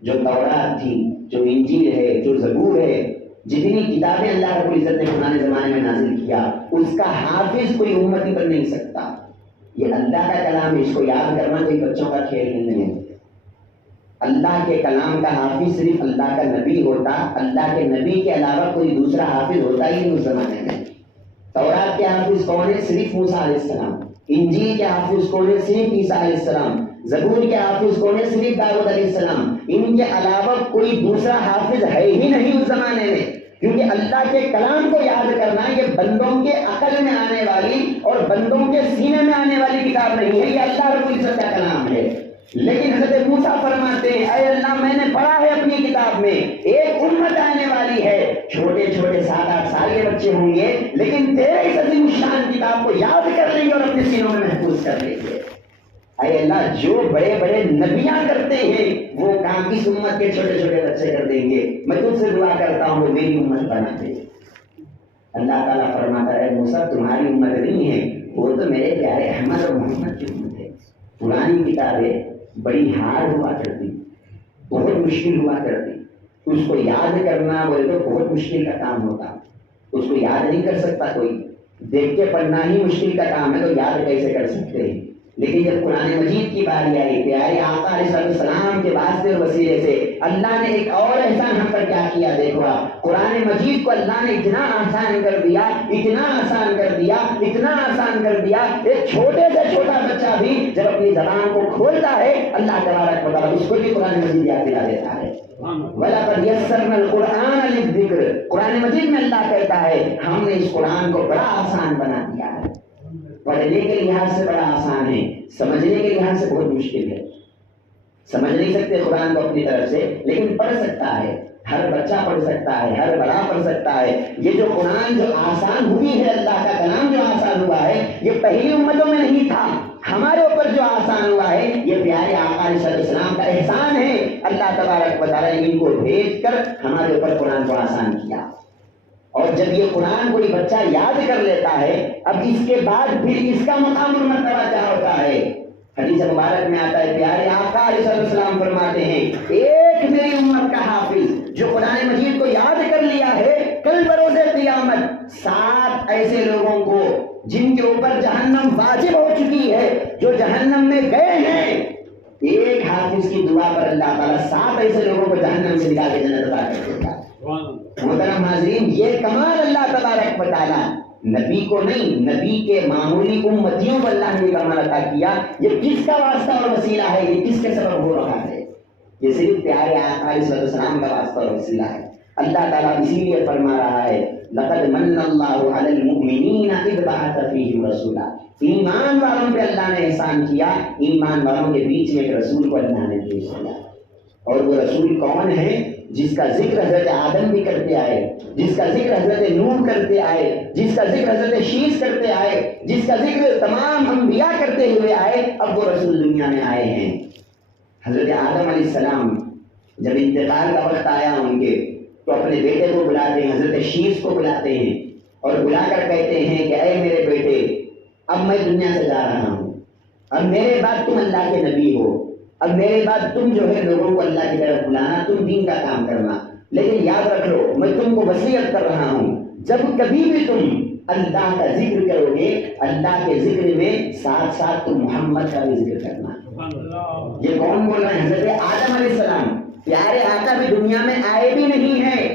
جو تورات تھی، جو انجیل ہے، جو زبور ہے، جتنی کتابیں اللہ رب العزت نے پرانے زمانے میں نازل کیا، اس کا حافظ کوئی امتی بن نہیں سکتا۔ یہ اللہ کا کلام ہے، اس کو یاد کرنا کوئی بچوں کا کھیل نہیں ہے۔ اللہ کے کلام کا حافظ صرف اللہ کا نبی ہوتا، اللہ کے نبی کے علاوہ کوئی دوسرا حافظ ہوتا ہی نہیں اس زمانے میں۔ تورات کے حافظ کون ہے؟ صرف موسیٰ علیہ السلام۔ انجیل کے حافظ کون ہے؟ صرف عیسیٰ علیہ السلام۔ زبور کے حافظ کون ہے؟ صرف داؤد علیہ السلام۔ ان کے علاوہ کوئی دوسرا حافظ ہے ہی نہیں اس زمانے میں، کیونکہ اللہ کے کلام کو یاد کرنا یہ بندوں کے عقل میں آنے والی اور بندوں کے سینے میں آنے والی کتاب نہیں ہے، یہ اللہ رب العزت کا کلام ہے۔ لیکن حضرت موسیٰ فرماتے ہیں اے اللہ میں نے پڑھا ہے اپنی کتاب میں ایک امت آنے والی ہے، چھوٹے چھوٹے 7-8 سال کے بچے ہوں گے، لیکن تیرے اس عظیم الشان کتاب کو یاد کر لیں گے اور اپنے سینوں میں محفوظ کر لیں گے۔ اے اللہ جو بڑے بڑے نبیاں کرتے ہیں وہ کام اس امت کے چھوٹے چھوٹے بچے کر دیں گے، میں تجھ سے دعا کرتا ہوں وہ میری امت بنا دے۔ اللہ تعالیٰ فرماتا ہے موسیٰ تمہاری امت نہیں ہے، وہ تو میرے پیارے احمد اور محمد کی امت ہے۔ پرانی کتابیں بڑی ہارڈ ہوا کرتی، بہت مشکل ہوا کرتی، اس کو یاد کرنا بولے تو بہت مشکل کا کام ہوتا، اس کو یاد نہیں کر سکتا کوئی، دیکھ کے پڑھنا ہی مشکل کا کام ہے تو یاد کیسے کر سکتے ہیں۔ لیکن جب قرآن مجید کی باری آئی، پیارے آقا علیہ السلام کے واسطے اور وسیلے سے اللہ نے ایک اور احسان ہم پر کیا کیا دیکھو آپ، قرآن مجید کو اللہ نے اتنا آسان کر دیا، اتنا آسان کر دیا، اتنا آسان کر دیا، ایک چھوٹے سے چھوٹا بچہ بھی جب اپنی زبان کو کھولتا ہے اللہ تبارک و تعالیٰ اس کو بھی قرآن مجید یاد دلا دیتا ہے۔ وَلَقَدْ يَسَّرْنَا الْقُرْآنَ لِلذِّكْرِ، قرآن مجید میں اللہ کہتا ہے ہم نے اس قرآن کو بڑا آسان بنا دیا ہے۔ پڑھنے کے لحاظ سے بڑا آسان ہے، سمجھنے کے لحاظ سے بہت مشکل ہے۔ سمجھ نہیں سکتے قرآن کو اپنی طرف سے، لیکن پڑھ سکتا ہے، ہر بچہ پڑھ سکتا ہے، ہر بڑا پڑھ سکتا ہے۔ یہ جو قرآن جو آسان ہوئی ہے، اللہ کا کلام جو آسان ہوا ہے، یہ پہلی امتوں میں نہیں تھا، ہمارے اوپر جو آسان ہوا ہے یہ پیارے آقا علیہ السلام کا احسان ہے۔ اللہ تبارک و تعالیٰ نے ان کو بھیج کر ہمارے اوپر قرآن کو آسان کیا۔ اور جب یہ قرآن کوئی بچہ یاد کر لیتا ہے، اب اس کے بعد پھر اس کا مقام اور مرتبہ کیا ہوتا ہے؟ حدیث مبارک میں آتا ہے پیارے آقا علیہ السلام فرماتے ہیں ایک میری امت کا حافظ جو قرآن مجید کو یاد کر لیا ہے، کل بروز قیامت 7 ایسے لوگوں کو جن کے اوپر جہنم واجب ہو چکی ہے، جو جہنم میں گئے ہیں، ایک حافظ کی دعا پر اللہ تعالیٰ 7 ایسے لوگوں کو جہنم سے نکال کے جنت عطا کر دیتا ہے۔ محترم حاضرین، یہ کمال اللہ تبارک و تعالیٰ نبی کو نہیں، نبی کے معمولی امتیوں کو اللہ نے کمال عطا کیا۔ یہ کس کا واسطہ اور وسیلہ ہے؟ یہ کس کے سبب ہو رہا ہے؟ یہ صرف پیارے آقا علیہ السلام کا واسطہ اور وسیلہ ہے۔ اللہ تعالیٰ اسی لیے فرما رہا ہے لقد من اللہ علی المؤمنین اذ بعث فیہم رسولا، ایمان والوں پہ اللہ نے احسان کیا، ایمان والوں کے بیچ میں ایک رسول کو اللہ نے بھیج دیا۔ اور وہ رسول کون ہے؟ جس کا ذکر حضرت آدم بھی کرتے آئے، جس کا ذکر حضرت نوح کرتے آئے، جس کا ذکر حضرت شیس کرتے آئے، جس کا ذکر تمام انبیاء کرتے ہوئے آئے، اب وہ رسول دنیا میں آئے ہیں۔ حضرت آدم علیہ السلام جب انتقال کا وقت آیا ان کے، تو اپنے بیٹے کو بلاتے ہیں، حضرت شیس کو بلاتے ہیں اور بلا کر کہتے ہیں کہ اے میرے بیٹے، اب میں دنیا سے جا رہا ہوں، اب میرے بعد تم اللہ کے نبی ہو، اب میرے بعد تم جو ہے لوگوں کو اللہ کی طرف بلانا، تم دین کا کام کرنا، لیکن یاد رکھ لو میں تم کو وصیت کر رہا ہوں جب کبھی بھی تم اللہ کا ذکر کرو گے، اللہ کے ذکر میں ساتھ ساتھ تم محمد کا بھی ذکر کرنا۔ یہ کون بول رہے ہیں؟ حضرت آدم علیہ السلام، پیارے آقا بھی دنیا میں آئے بھی نہیں ہیں،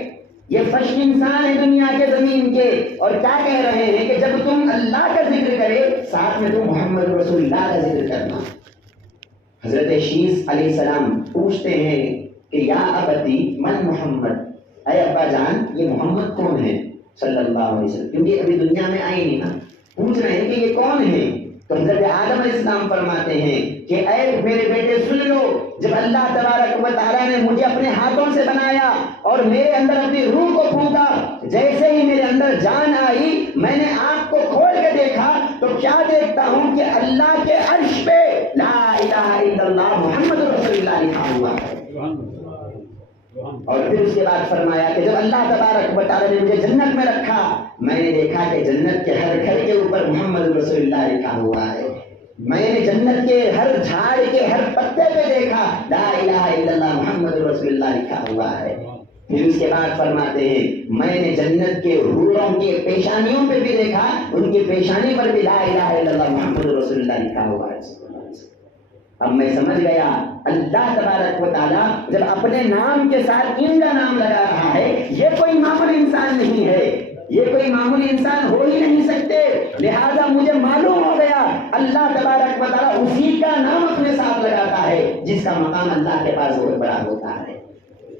یہ فرشت انسان ہے دنیا کے زمین کے، اور کیا کہہ رہے ہیں کہ جب تم اللہ کا ذکر کرے ساتھ میں تم محمد رسول اللہ کا ذکر کرنا۔ حضرت شیس علیہ السلام پوچھتے ہیں کہ یا ابتی من محمد، اے ابا جان یہ محمد کون ہے صلی اللہ علیہ وسلم، کیونکہ ابھی دنیا میں آئے نہیں نا، پوچھ رہے ہیں کہ یہ کون ہے؟ تو حضرت آدم علیہ السلام فرماتے ہیں کہ اے میرے بیٹے سن لو، جب اللہ تبارک و تعالیٰ نے مجھے اپنے ہاتھوں سے بنایا اور میرے اندر اپنی روح کو پھونکا، جیسے ہی میرے اندر جان آئی میں نے آنکھ کو کھول کے دیکھا تو کیا دیکھتا ہوں کہ اللہ کے عرش پہ لا الہ الا اللہ محمد رسول اللہ لکھا ہوا ہے۔ اور پھر اس کے بعد فرمایا کہ جب اللہ تبارک و تعالیٰ نے مجھے جنت میں رکھا، میں نے دیکھا کہ جنت کے ہر گھر کے اوپر محمد رسول اللہ لکھا ہوا ہے۔ میں نے جنت کے ہر جھاڑ کے ہر پتے پہ دیکھا لا الہ الا اللہ محمد رسول اللہ لکھا ہوا ہے۔ پھر اس کے بعد فرماتے ہیں میں نے جنت کے حوروں کے پیشانیوں پہ بھی دیکھا، ان کی پیشانی پر بھی لا الہ الا اللہ محمد رسول اللہ لکھا ہوا ہے۔ اب میں سمجھ گیا اللہ تبارک و تعالیٰ جب اپنے نام کے ساتھ ان کا نام لگا رہا ہے، یہ کوئی معمولی انسان نہیں ہے، یہ کوئی معمولی انسان ہو ہی نہیں سکتے۔ لہذا مجھے معلوم ہو گیا اللہ تبارک و تعالیٰ اسی کا نام اپنے ساتھ لگاتا ہے جس کا مقام اللہ کے پاس بہت بڑا ہوتا ہے۔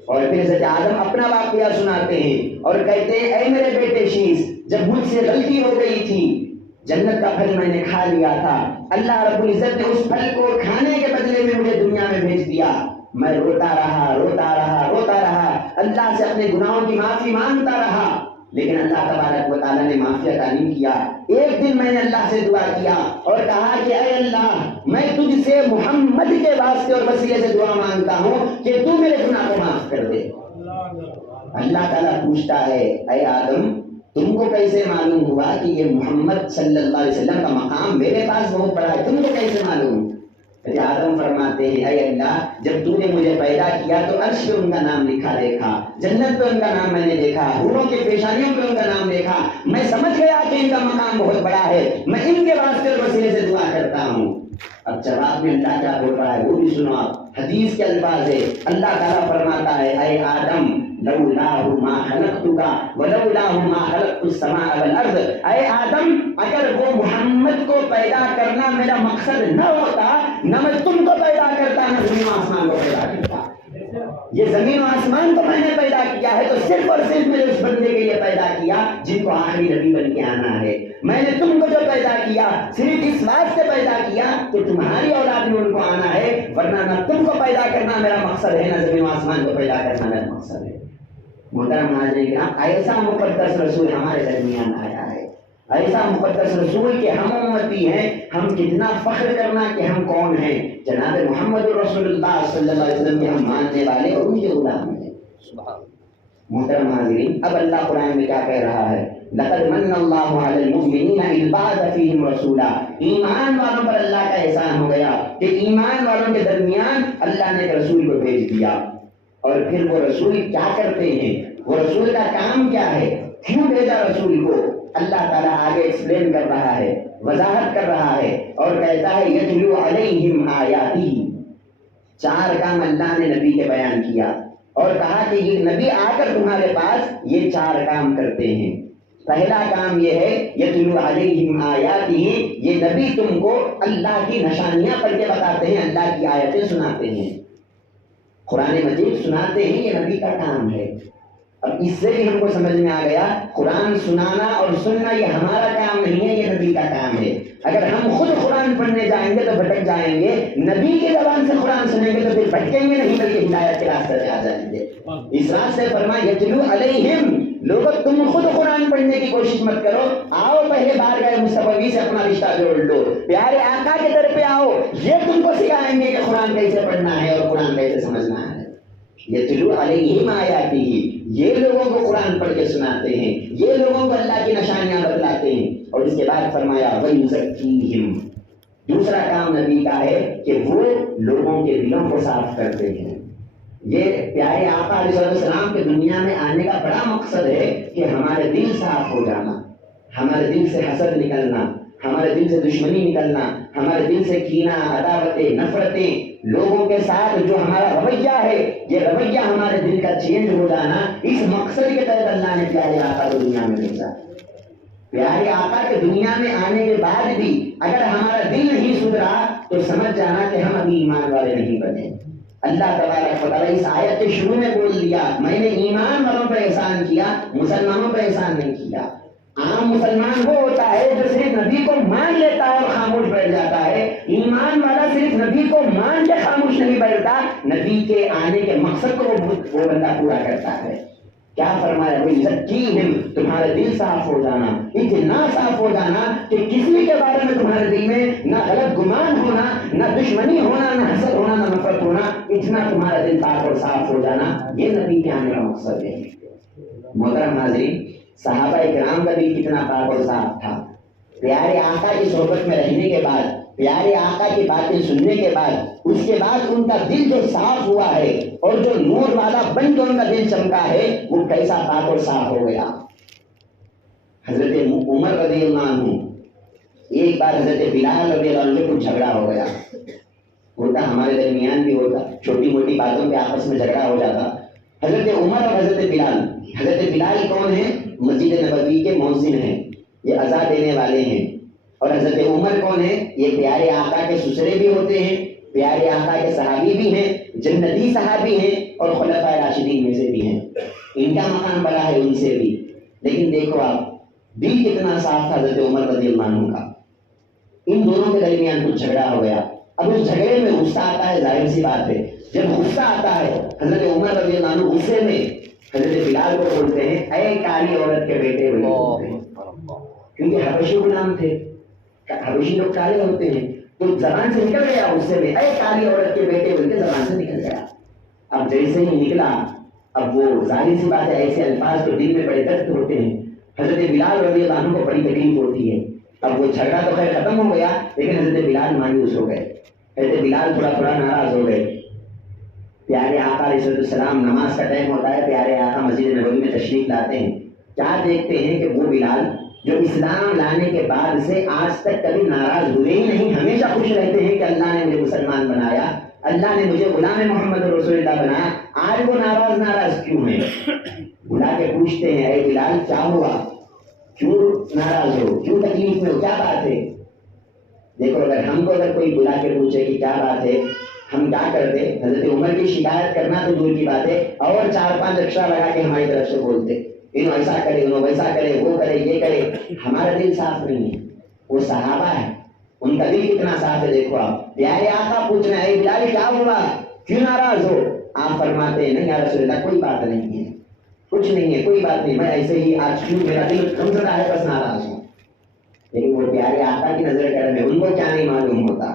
اور پھر حضرت آدم اپنا واقعہ سناتے ہیں اور کہتے ہیں اے میرے بیٹے شیش، جب مجھ سے غلطی ہو گئی تھی، جنت کا پھل میں نے کھا لیا تھا، اللہ رب العزت نے اس پھل کو کھانے کے بدلے میں مجھے دنیا میں بھیج دیا، میں روتا رہا، اللہ سے اپنے گناہوں کی معافی مانگتا رہا، لیکن اللہ تبارک و تعالیٰ نے معافی عطا نہیں کیا۔ ایک دن میں نے اللہ سے دعا کیا اور کہا کہ اے اللہ میں تجھ سے محمد کے واسطے اور وسیلے سے دعا مانگتا ہوں کہ تو میرے گناہ کو معاف کر دے۔ اللہ تعالیٰ پوچھتا ہے اے آدم تم کو کیسے معلوم ہوا کہ یہ محمد صلی اللہ علیہ وسلم کا مقام میرے پاس بہت بڑا ہے، تم کو کیسے معلوم؟ آدم فرماتے ہیں اے اللہ جب تو نے مجھے پیدا کیا تو عرش پہ ان کا نام لکھا دیکھا، جنت پہ ان کا نام میں نے دیکھا، حوروں کے پیشانیوں پہ ان کا نام دیکھا، میں سمجھ گیا کہ ان کا مقام بہت بڑا ہے، میں ان کے واسطے اور وسیلے سے دعا کرتا ہوں۔ اب جواب میں اللہ کیا بول رہا ہے وہ بھی سنو آپ، حدیث کے الفاظ ہے، اللہ تعالیٰ فرماتا ہے اے آدم لولاہ ما خلقتک ولولاہ ما خلقت السماء والارض، اے آدم اگر وہ محمد کو پیدا کرنا میرا مقصد نہ ہوتا نہ میں تم کو پیدا کرتا نہ زمین و آسمان کو پیدا کرتا۔ یہ زمین و آسمان کو میں نے پیدا کیا ہے تو صرف اور صرف میرے اس بندے کے لیے پیدا کیا جن کو آخری نبی بن کے آنا ہے۔ میں نے تم کو جو پیدا کیا صرف اس واسطے پیدا کیا کہ تمہاری اولاد میں ان کو آنا ہے، ورنہ نہ تم کو پیدا کرنا میرا مقصد ہے نہ زمین و آسمان کو پیدا کرنا میرا مقصد ہے۔ محترم ناظرین کرام، ایسا مقدس رسول ہمارے درمیان آیا ہے، ایسا مقدس رسول کہ ہم امتی ہیں، ہم کتنا فخر کرنا کہ ہم کون ہیں، جناب محمد رسول اللہ صلی اللہ علیہ وسلم کے ہم ماننے والے اور ان کے غلام ہیں۔ محترم ناظرین، اب اللہ قرآن میں کیا کہہ رہا ہے؟ لقد من اللہ علی المؤمنین اذ بعث فیہم رسولا، ایمان والوں پر اللہ کا احسان ہو گیا کہ ایمان والوں کے درمیان اللہ نے ایک رسول کو بھیج دیا۔ اور پھر وہ رسول کیا کرتے ہیں، وہ رسول کا کام کیا ہے، کیوں بھیجا رسول کو، اللہ تعالیٰ آگے ایکسپلین کر رہا ہے، وضاحت کر رہا ہے اور کہتا ہے یتلو علیہم آیاتہ۔ چار کام اللہ نے نبی کے بیان کیا اور کہا کہ یہ نبی آ کر تمہارے پاس یہ چار کام کرتے ہیں۔ پہلا کام یہ ہے یتلو علیہم آیاتہ، یہ نبی تم کو اللہ کی نشانیاں پڑھ کے بتاتے ہیں، اللہ کی آیتیں سناتے ہیں، قرآن مجید سناتے ہیں، یہ نبی کا کام ہے۔ اب اس سے بھی ہم کو سمجھ میں آ گیا قرآن سنانا اور سننا یہ ہمارا کام نہیں ہے، یہ نبی کا کام ہے۔ اگر ہم خود قرآن پڑھنے جائیں گے تو بھٹک جائیں گے، نبی کی زبان سے قرآن سنیں گے تو پھر بھٹکیں گے نہیں بلکہ ہدایت کے راستے پہ آ جائیں گے۔ اس راستے فرمایا یتلو علیہم، لوگوں تم خود قرآن پڑھنے کی کوشش مت کرو، آؤ پہلے بارگاہ مصطفی سے اپنا رشتہ جوڑ لو، پیارے آقا کے در پہ آؤ، یہ تم کو سکھائیں گے کہ قرآن کیسے پڑھنا ہے اور قرآن کیسے سمجھنا ہے۔ یتلو علیہم آیاتہ، یہ لوگوں کو قرآن پڑھ کے سناتے ہیں، یہ لوگوں کو اللہ کی نشانیاں بتلاتے ہیں۔ اور اس کے بعد فرمایا وَيُزَكِّيهِمْ، دوسرا کام نبی کا ہے کہ وہ لوگوں کے دلوں کو صاف کرتے ہیں۔ یہ پیارے آقا علیہ السلام کے دنیا میں آنے کا بڑا مقصد ہے کہ ہمارے دل صاف ہو جانا، ہمارے دل سے حسد نکلنا، ہمارے دل سے دشمنی نکلنا، ہمارے دل سے کینہ، عداوتیں، نفرتیں، لوگوں کے ساتھ جو ہمارا رویہ ہے یہ رویہ ہمارے دل کا چینج ہو جانا، اس مقصد کے تحت اللہ نے پیارے آقا کو دنیا میں بھیجا۔ پیارے آقا کے دنیا میں آنے کے بعد بھی اگر ہمارا دل نہیں سدھرا تو سمجھ جانا کہ ہم ابھی ایمان والے نہیں بنے۔ اللہ تبارک و تعالیٰ اس آیت کے شروع میں بول دیا میں نے ایمان والوں پر احسان کیا، مسلمانوں پر احسان نہیں کیا۔ عام مسلمان وہ ہوتا ہے جو صرف نبی کو مان لیتا ہے اور خاموش بیٹھ جاتا ہے. ایمان والا صرف نبی کو مان کے خاموش نہیں بیٹھتا, نبی کے آنے کے مقصد کو وہ بندہ پورا کرتا ہے. کیا فرمایا بھائی زکیہم, تمہارا دل صاف ہو جانا, اتنا صاف ہو جانا کہ کسی کے بارے میں تمہارے دل میں نہ غلط گمان ہونا, نہ دشمنی ہونا, نہ حسد ہونا, نہ نفرت ہونا, اتنا تمہارا دل پاک اور صاف ہو جانا, یہ نبی کے آنے کا مقصد ہے. محترم ناظرین, صحابہ کرام کا دل کتنا پاک اور صاف تھا. پیارے آقا کی صحبت میں رہنے کے بعد, پیارے آقا کی باتیں سننے کے بعد, اس کے بعد ان کا دل جو صاف ہوا ہے اور جو نور والا بن کے ان کا دل چمکا ہے, وہ کیسا پاک اور صاف ہو گیا. حضرت عمر رضی اللہ عنہ, ایک بار حضرت بلال رضی اللہ عنہ کو جھگڑا ہو گیا. ہوتا ہمارے درمیان بھی ہوتا, چھوٹی موٹی باتوں پہ آپس میں جھگڑا ہو جاتا. حضرت عمر اور حضرت بلال, حضرت بلال کون ہیں؟ مسجد نبوی کے مؤذن ہیں, یہ اذان دینے والے ہیں. اور حضرت عمر کون ہیں؟ یہ پیارے آقا کے سسرے بھی ہوتے ہیں, پیارے آقا کے صحابی بھی ہیں, جنتی صحابی ہیں, اور خلفائے راشدین میں سے بھی ہیں. ان کا مقام بڑا ہے ان سے بھی. لیکن دیکھو آپ, دل کتنا صاف تھا حضرت عمر رضی اللہ عنہ کا. ان دونوں کے درمیان کچھ جھگڑا ہو گیا. اب اس جھگڑے میں غصہ آتا ہے, ظاہر سی بات ہے, جب غصہ آتا ہے حضرت عمر رضی اللہ عنہ غصے میں حضرت بلال کو بولتے ہیں اے کالی عورت کے بیٹے, کیونکہ حبشی غلام تھے, حبشی لوگ کالے ہوتے ہیں, تو زبان سے نکل گیا غصے میں اے کالی عورت کے بیٹے بول کے زبان سے نکل گیا. اب جیسے ہی نکلا, اب وہ ظاہر سی بات ہے ایسے الفاظ تو دل میں بڑے درد ہوتے ہیں. حضرت بلال رضی اللہ عنہ کو بڑی تکلیف ہوتی ہے. اب وہ جھگڑا تو خیر ختم ہو گیا, لیکن حضرت بلال مایوس ہو گئے, حضرت بلال تھوڑا ناراض ہو گئے. پیارے آقا علیہ السلام, نماز کا ٹائم ہوتا ہے, پیارے آقا مسجد نبوی میں تشریف لاتے ہیں. کیا دیکھتے ہیں کہ وہ بلال جو اسلام لانے کے بعد سے آج تک کبھی ناراض ہوئے ہی نہیں, ہمیشہ خوش رہتے ہیں کہ اللہ نے مجھے مسلمان بنایا, اللہ نے مجھے غلام محمد رسول اللہ بنایا, آج وہ ناراض کیوں ہیں؟ بلا کے پوچھتے ہیں اے بلال کیا ہوا, کیوں ناراض ہو, کیوں تکلیف میں ہو, کیا بات ہے؟ دیکھو اگر ہم کو کوئی بلا کے پوچھے کہ کیا بات ہے, ہم کیا کرتے؟ حضرت عمر کی شکایت کرنا تو دور کی بات ہے, اور 4-5 ایکسٹرا لگا کے ہماری طرف سے بولتے, انہوں ایسا کرے, انہوں ویسا کرے, وہ کرے, یہ کرے. ہمارا دل صاف نہیں ہے, وہ صحابہ ہے, ان کا دل کتنا صاف ہے. دیکھو آپ, پیارے آقا پوچھ رہے ہیں بلال کیا ہوا, کیوں ناراض ہو؟ آپ فرماتے ہیں نہیں یا رسول اللہ کوئی بات نہیں ہے, کچھ نہیں ہے, کوئی بات نہیں, میں ایسے ہی آج کیوں میرا دل کمزور ہے, بس ناراض ہوں. لیکن وہ پیارے آقا کی نظر کرم ہے, ان کو کیا نہیں معلوم ہوتا,